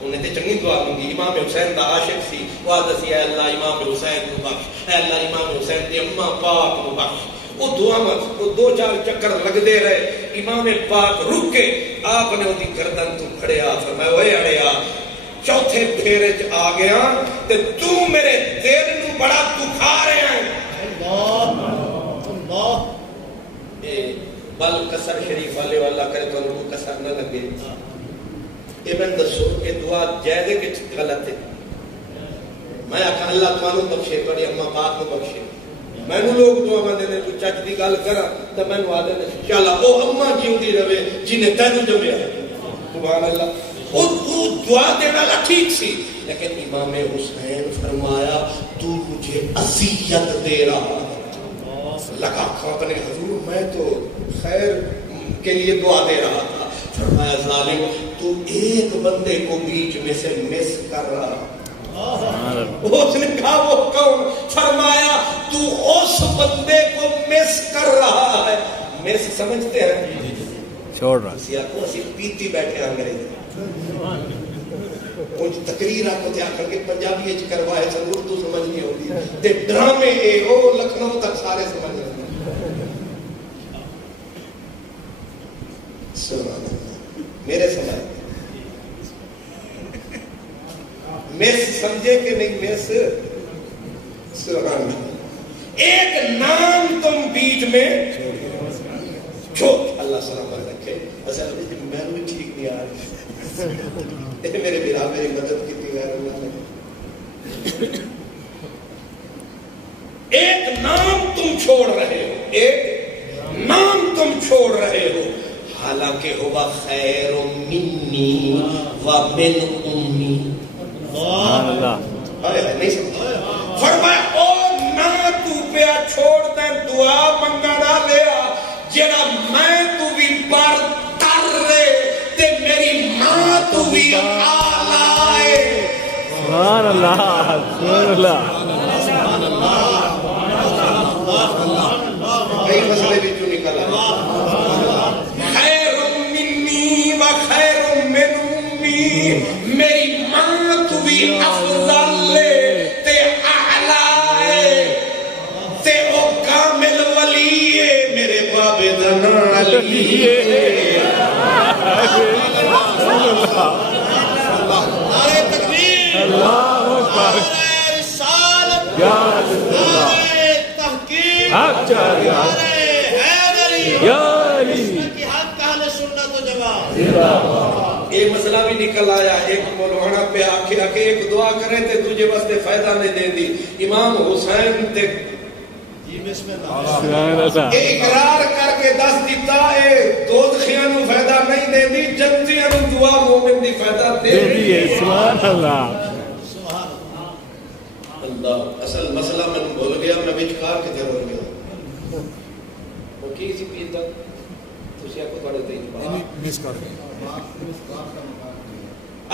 انہیں تے چنگی دعا مانگی. امام حسین دا عاشق سی وہ دسی اے اللہ امام حسین کو بخش اے اللہ امام حسین دی اماں پاک کو بخش. وہ دعا مت وہ دو چار چکر لگ دے رہے. امام پاک رک کے آپ نے اودی گردن تو کھڑیا فرمایا اوے اڑیا چوتھے پھیرے چ آ گیا تے تو میرے دل نو بڑا دکھا رہا ہے. اللہ اللہ اے بل کسر شریف والے والا کرے تو کو کسر نہ لگے. یہ میں دسو کہ دعا جائز ہے کہ غلط ہے. میں آخا اللہ تمہوں بخشے تھوڑی اماں پاک کو بخشے. میں لوگ دعا مندے نے کوئی چچ کی گل کرا تو میں آدھے چل وہ اماں جیوندی رہے جنہیں تینوں جمیا. سبحان اللہ. وہ دعا دینا ٹھیک سی لیکن امام حسین فرمایا تو مجھے اذیت دے رہا. لگا کھانے حضور میں تو خیر کے لیے دعا دے رہا تھا. فرمایا ظالم تو ایک بندے کو بیچ میں سے مس کر رہا. اس نے کہا وہ کون؟ فرمایا تو اس بندے کو مس کر رہا ہے. مس سمجھتے ہیں چھوڑ رہا سیا کو اسی پیتی بیٹھے انگریز کچھ تقریر آپ کو تیار کر کے پنجابی اچ کروائے سن اردو سمجھ نہیں ہوتی تے ڈرامے اے او لکھنؤ تک سارے سمجھ رہے سبحان اللہ. میرے سمجھ میس سمجھے کہ نہیں میس سبحان اللہ. ایک نام تم بیچ میں چھوڑ اللہ سلامت رکھے. اصل میں بھی ٹھیک نہیں آ رہی میرے بھرا میری مدد کی تھی غیر اللہ نے. ایک نام تم چھوڑ رہے ہو ایک نام تم چھوڑ رہے ہو حالانکہ ہوا خیر منی و من امی. نہیں سمجھا. فرمایا او نہ تو پیا چھوڑ دیں دعا منگنا لیا جڑا میں تو بھی بار تر رہے تے میری ماں تو بھی آلائے. سبحان اللہ سبحان اللہ سبحان اللہ. کئی مسئلے بھی جو نکل آئے. خیر منی و خیر من امی. میری ماں تو بھی افضل تے اعلی تے او کامل ولی ہے میرے بابے دا نام علی ہے. نعرہ تکبیر اللہ اکبر نعرہ رسالت یا رسول اللہ نعرہ تحقیق حق چاہیے یا علی یہ مسئلہ بھی نکل آیا. ایک مولانا پہ آکھیا کہ ایک دعا کریں تے تجھے واسطے فائدہ نہیں دیں دی. امام حسین تے اقرار کر کے دس دیتا اے دوزخیاں نو فائدہ نہیں دیں دی, جنتیاں نو دعا مومن دی فائدہ دے دی. سبحان اللہ. اللہ اصل مسئلہ میں بھول گیا, میں وچکار کتے بول گیا. وہ کی سی پیتا تسی کو تھوڑے تے مس کر گئے.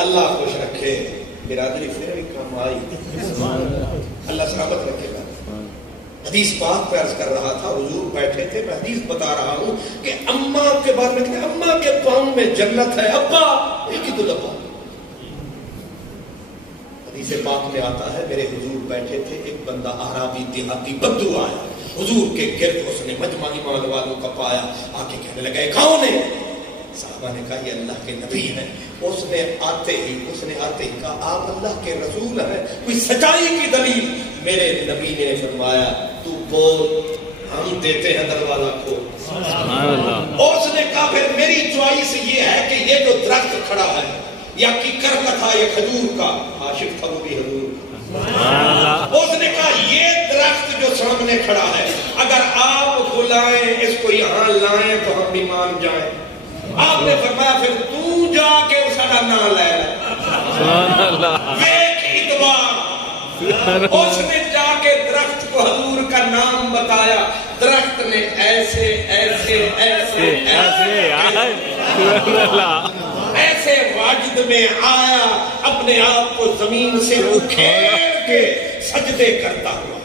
اللہ خوش رکھے برادری پھر بھی کام آئی. اللہ سلامت رکھے گا. حدیث پاک پہ عرض کر رہا تھا, حضور بیٹھے تھے, میں حدیث بتا رہا ہوں کہ اماں کے بارے میں کہتے ہیں اماں کے پاؤں میں جنت ہے, ابا ایک ہی تو لبا. حدیث پاک میں آتا ہے میرے حضور بیٹھے تھے, ایک بندہ اعرابی دیہاتی بدو آیا حضور کے گرد, اس نے مجمع ایمان والوں کا پایا, آ کے کہنے لگا کون ہے؟ صحابہ نے کہا یہ اللہ کے نبی ہیں. اس نے آتے ہی کہا آپ اللہ کے رسول ہیں, کوئی سچائی کی دلیل. میرے نبی نے فرمایا تو بول, ہم دیتے ہیں دروازہ کو. اس نے کہا پھر میری چوائس یہ ہے کہ یہ جو درخت کھڑا ہے یا کیکر کا تھا یا کھجور کا, عاشق تھا وہ بھی حضور. اس نے کہا یہ درخت جو سامنے کھڑا ہے اگر آپ بلائیں اس کو یہاں لائیں تو ہم بھی مان جائیں. آپ نے فرمایا پھر تو جا کے اس کا نام لے. اس نے جا کے درخت کو حضور کا نام بتایا. درخت نے ایسے ایسے ایسے ایسے واجد میں آیا, اپنے آپ کو زمین سے اکھیڑ کے سجدے کرتا ہوا.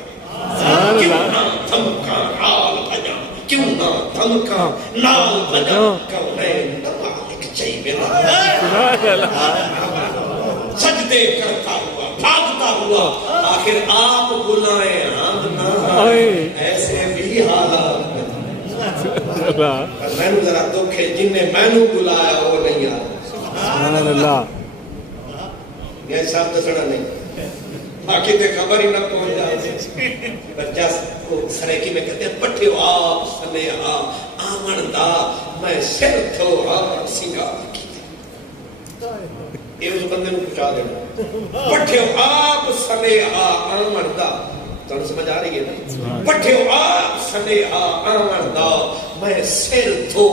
کیوں نہ تھمکا نال بجا, کیوں نہ تھمکا نال بجا, کونین نمالک چاہی میرا. سجدے کرتا ہوا, بھاگتا ہوا, آخر آپ بلائیں ہم نہ ایسے بھی حالات. میں نے ذرا دکھ ہے جن نے میں نے بلایا وہ نہیں آیا. سبحان اللہ. یہ صاحب دسنا نہیں, باقی تے خبر ہی نہ پہنچ جائے. بچہ کو سریکی میں کہتے ہیں پٹھے آپ سنے آمن دا میں سر تھو آپ سنگار کی. یہ اس بندے نے پوچھا دینا پٹھے آپ سنے آمن دا. تمہیں سمجھ آ رہی ہے نا؟ پٹھے آپ سنے آمن دا میں سر تھو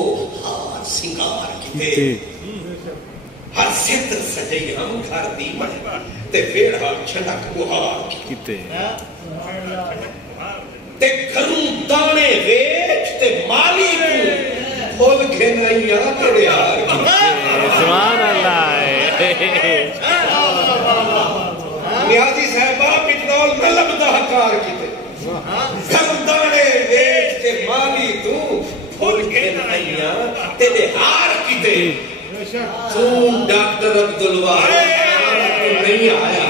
آپ سنگار کی. ہر ستر سجائی ہم گھر دی من تے ویڑا چھنک بہار کیتے تے گھروں دانے ویچ تے مالی کو پھول گھنائیاں تیرے ہار کیتے. سبحان اللہ. نیازی صاحبہ پٹرول نہ لبدا ہکار کیتے. گھروں دانے ویچ تے مالی تو پھول گھنائیاں تیرے ہار کیتے. تو ڈاکٹر عبدالواحد نہیں آیا,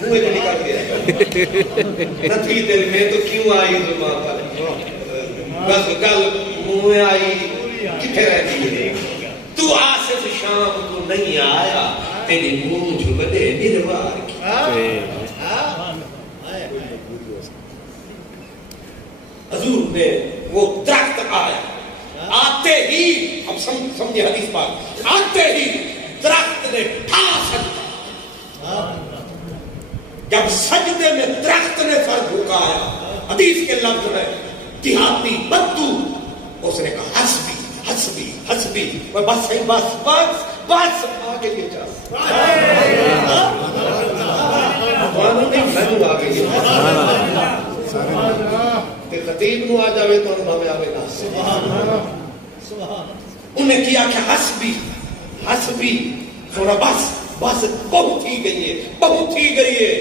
منہ نکال گیا نہ تھی دل میں تو کیوں آئی زبان پر, بس گل منہ آئی کتنے رہتی ہے. تو آصف شام کو نہیں آیا, تیری منہ جھبدے نروار کی. حضور نے وہ درخت آیا, آتے ہی اب سمجھے حدیث پاک, آتے ہی درخت نے ٹھا سجدہ. جب سجدے میں درخت نے سر جھکایا, حدیث کے لفظ ہے دیہاتی بدو, اس نے کہا حسبی حسبی حسبی, بس ہے بس بس بس آگے یہ چاہ خطیب نو آ جاوے تو انہوں میں آوے نا. انہیں کیا کہ حسبی حسبی سونا بس بس بہت ہی گئی ہے, بہت ہی گئی ہے.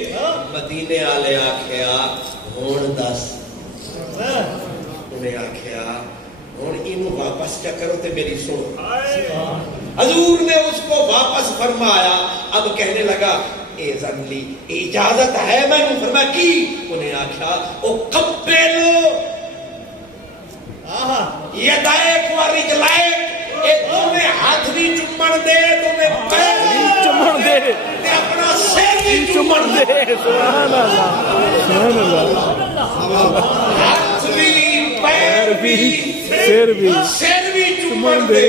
مدینے آلے آکھیا ہون دس, انہیں آکھیا ہون اینو واپس کیا کرو تے میری سن. حضور نے اس کو واپس فرمایا. اب کہنے لگا اذن لی, اجازت ہے میں نے فرمایا کی. انہیں آکھیا او قبلو یدائک و رجلائک, تمہیں ہاتھ بھی چمڑ دے, تمہیں پیر بھی چمڑ دے, اپنا سر بھی چمڑ دے. سبحان اللہ سبحان اللہ ہاتھ بھی پیر بھی سر بھی چومن دے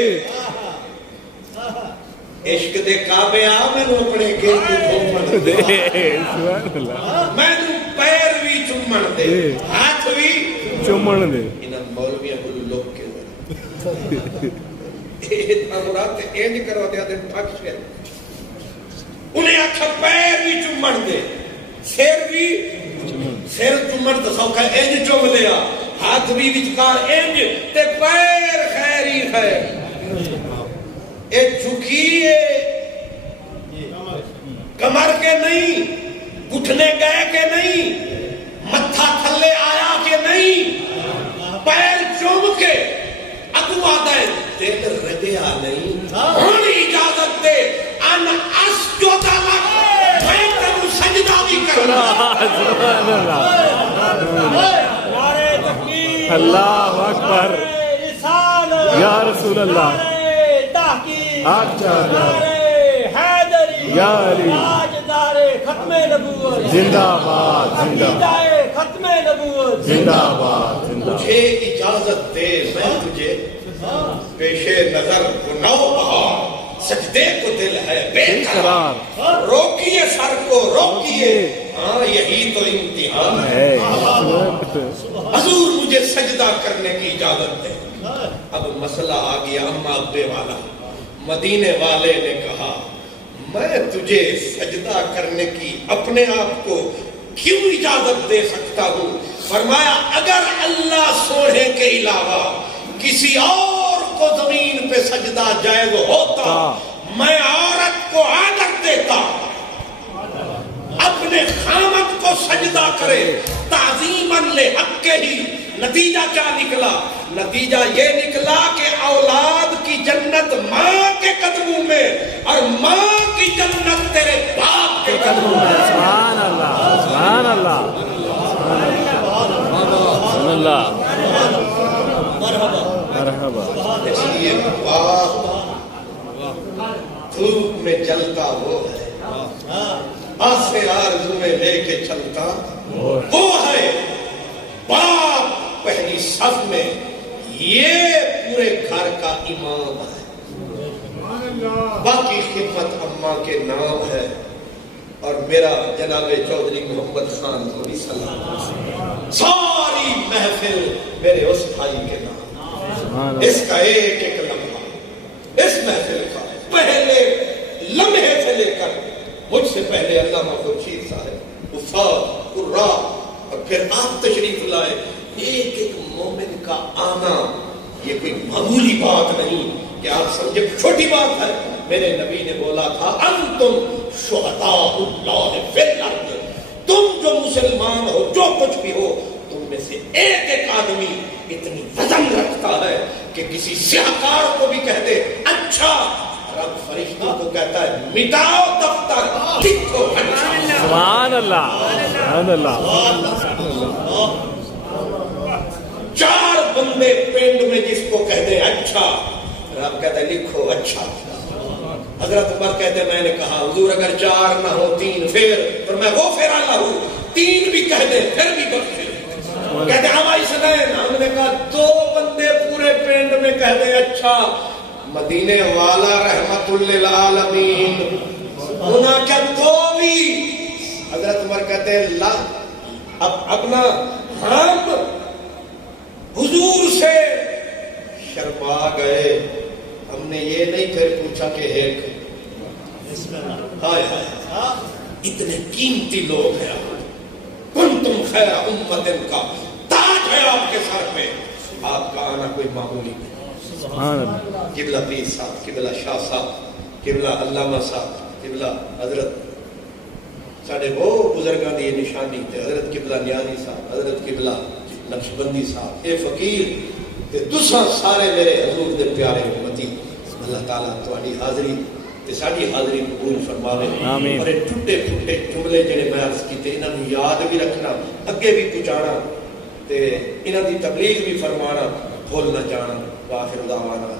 عشق دے کعبے آ مینوں اپنے گل تے گھومن دے سبحان اللہ مینوں پیر بھی چومن دے ہاتھ بھی چومن دے انہاں مولویاں کو لوک کے اتنا مراد انج کرو دیا تے پھک گئے انہیں آکھا پیر بھی چومن دے سر چومن تو سوکھا انج چوم لیا ہاتھ بھی وچکار انج تے پیر خیری ہے اے جھکیے کمر کے نہیں گھٹنے گئے کے نہیں متھا تھلے آیا کے نہیں پیر چوم کے اگو آدھا ہے دل ردیا نہیں ہونی اجازت دے ان اسجد لک میں تنو سجدہ بھی کرنا سبحان اللہ نعرہ تکبیر اللہ اکبر یا رسول اللہ حیدری یا علی تاجدار ختم نبوت زندہ باد زندہ ختم نبوت زندہ باد زندہ مجھے اجازت دے میں تجھے پیش نظر گناہ بہار سجدے کو دل ہے بے قرار روکیے سر کو روکیے ہاں یہی تو امتحان ہے حضور مجھے سجدہ کرنے کی اجازت دے اب مسئلہ آ گیا اما ابے والا مدینے والے نے کہا میں تجھے سجدہ کرنے کی اپنے آپ کو کیوں اجازت دے سکتا ہوں فرمایا اگر اللہ سونے کے علاوہ کسی اور کو زمین پہ سجدہ جائز ہوتا میں عورت کو عادت دیتا اپنے خامد کو سجدہ کرے تعظیماً لحق کے ہی نتیجہ کیا نکلا نتیجہ یہ نکلا کہ اولاد کی جنت ماں کے قدموں میں اور ماں کی جنت تیرے باپ کے قدموں میں سبحان اللہ سبحان اللہ سبحان اللہ مرحبا اس لیے باپ دھوپ میں جلتا وہ ہے آسے آرزو میں لے کے چلتا وہ ہے باپ پہلی صف میں یہ پورے گھر کا امام ہے باقی خدمت اماں کے نام ہے اور میرا جناب چودھری محمد خان علیہ السلام ساری محفل میرے اس بھائی کے نام اس کا ایک ایک لمحہ اس محفل کا پہلے لمحے سے لے کر مجھ سے پہلے علامہ خورشید صاحب وفاد قرہ اور پھر آپ تشریف لائے ایک ایک مومن کا آنا یہ کوئی معمولی بات نہیں کہ آپ سمجھے چھوٹی بات ہے میرے نبی نے بولا تھا انتم شہداء اللہ فی الارض تم جو مسلمان ہو جو کچھ بھی ہو تم میں سے ایک ایک آدمی اتنی وزن رکھتا ہے کہ کسی سیاہکار کو بھی کہہ دے اچھا رب فرشتوں کو کہتا ہے مٹاؤ دفتر لکھو اچھا سبحان اللہ سبحان اللہ چار بندے پینڈ میں جس کو کہتے ہیں اچھا رب کہتا ہے لکھو اچھا حضرت عمر کہتے ہیں میں نے کہا حضور اگر چار نہ ہو تین پھر میں غفر اللہ ہوں تین بھی کہہ دیں پھر بھی بخشے کہتے ہیں ہماری سنائیں ہم نے کہا دو بندے پورے پینڈ میں کہہ دیں اچھا مدینے والا رحمت للعالمین انہاں کیا دو بھی حضرت عمر کہتے ہیں اپنا ہم حضور سے شرما گئے ہم نے یہ نہیں پھر پوچھا کہ ایک ہائے ہائے اتنے قیمتی لوگ ہیں کنتم خیر امت کا تاج ہے آپ کے سر پہ آپ کا آنا کوئی معمولی نہیں قبلہ پیر صاحب قبلہ شاہ صاحب قبلہ علامہ صاحب قبلہ حضرت ساڑھے وہ بزرگاں دی نشانی تھے حضرت قبلہ نیازی صاحب حضرت قبلہ نقشبندی صاحب اے فقیر تے تساں سارے میرے حضور دے پیارے امتی اللہ تعالیٰ تہاڈی حاضری تے ساڈی حاضری قبول فرماوے اور ٹھٹے ٹھٹے جملے جڑے میں عرض کیتے انہاں نوں یاد بھی رکھنا اگے بھی پہنچانا تے انہاں دی تبلیغ بھی فرمانا بھول نہ جانا وآخر دعوانا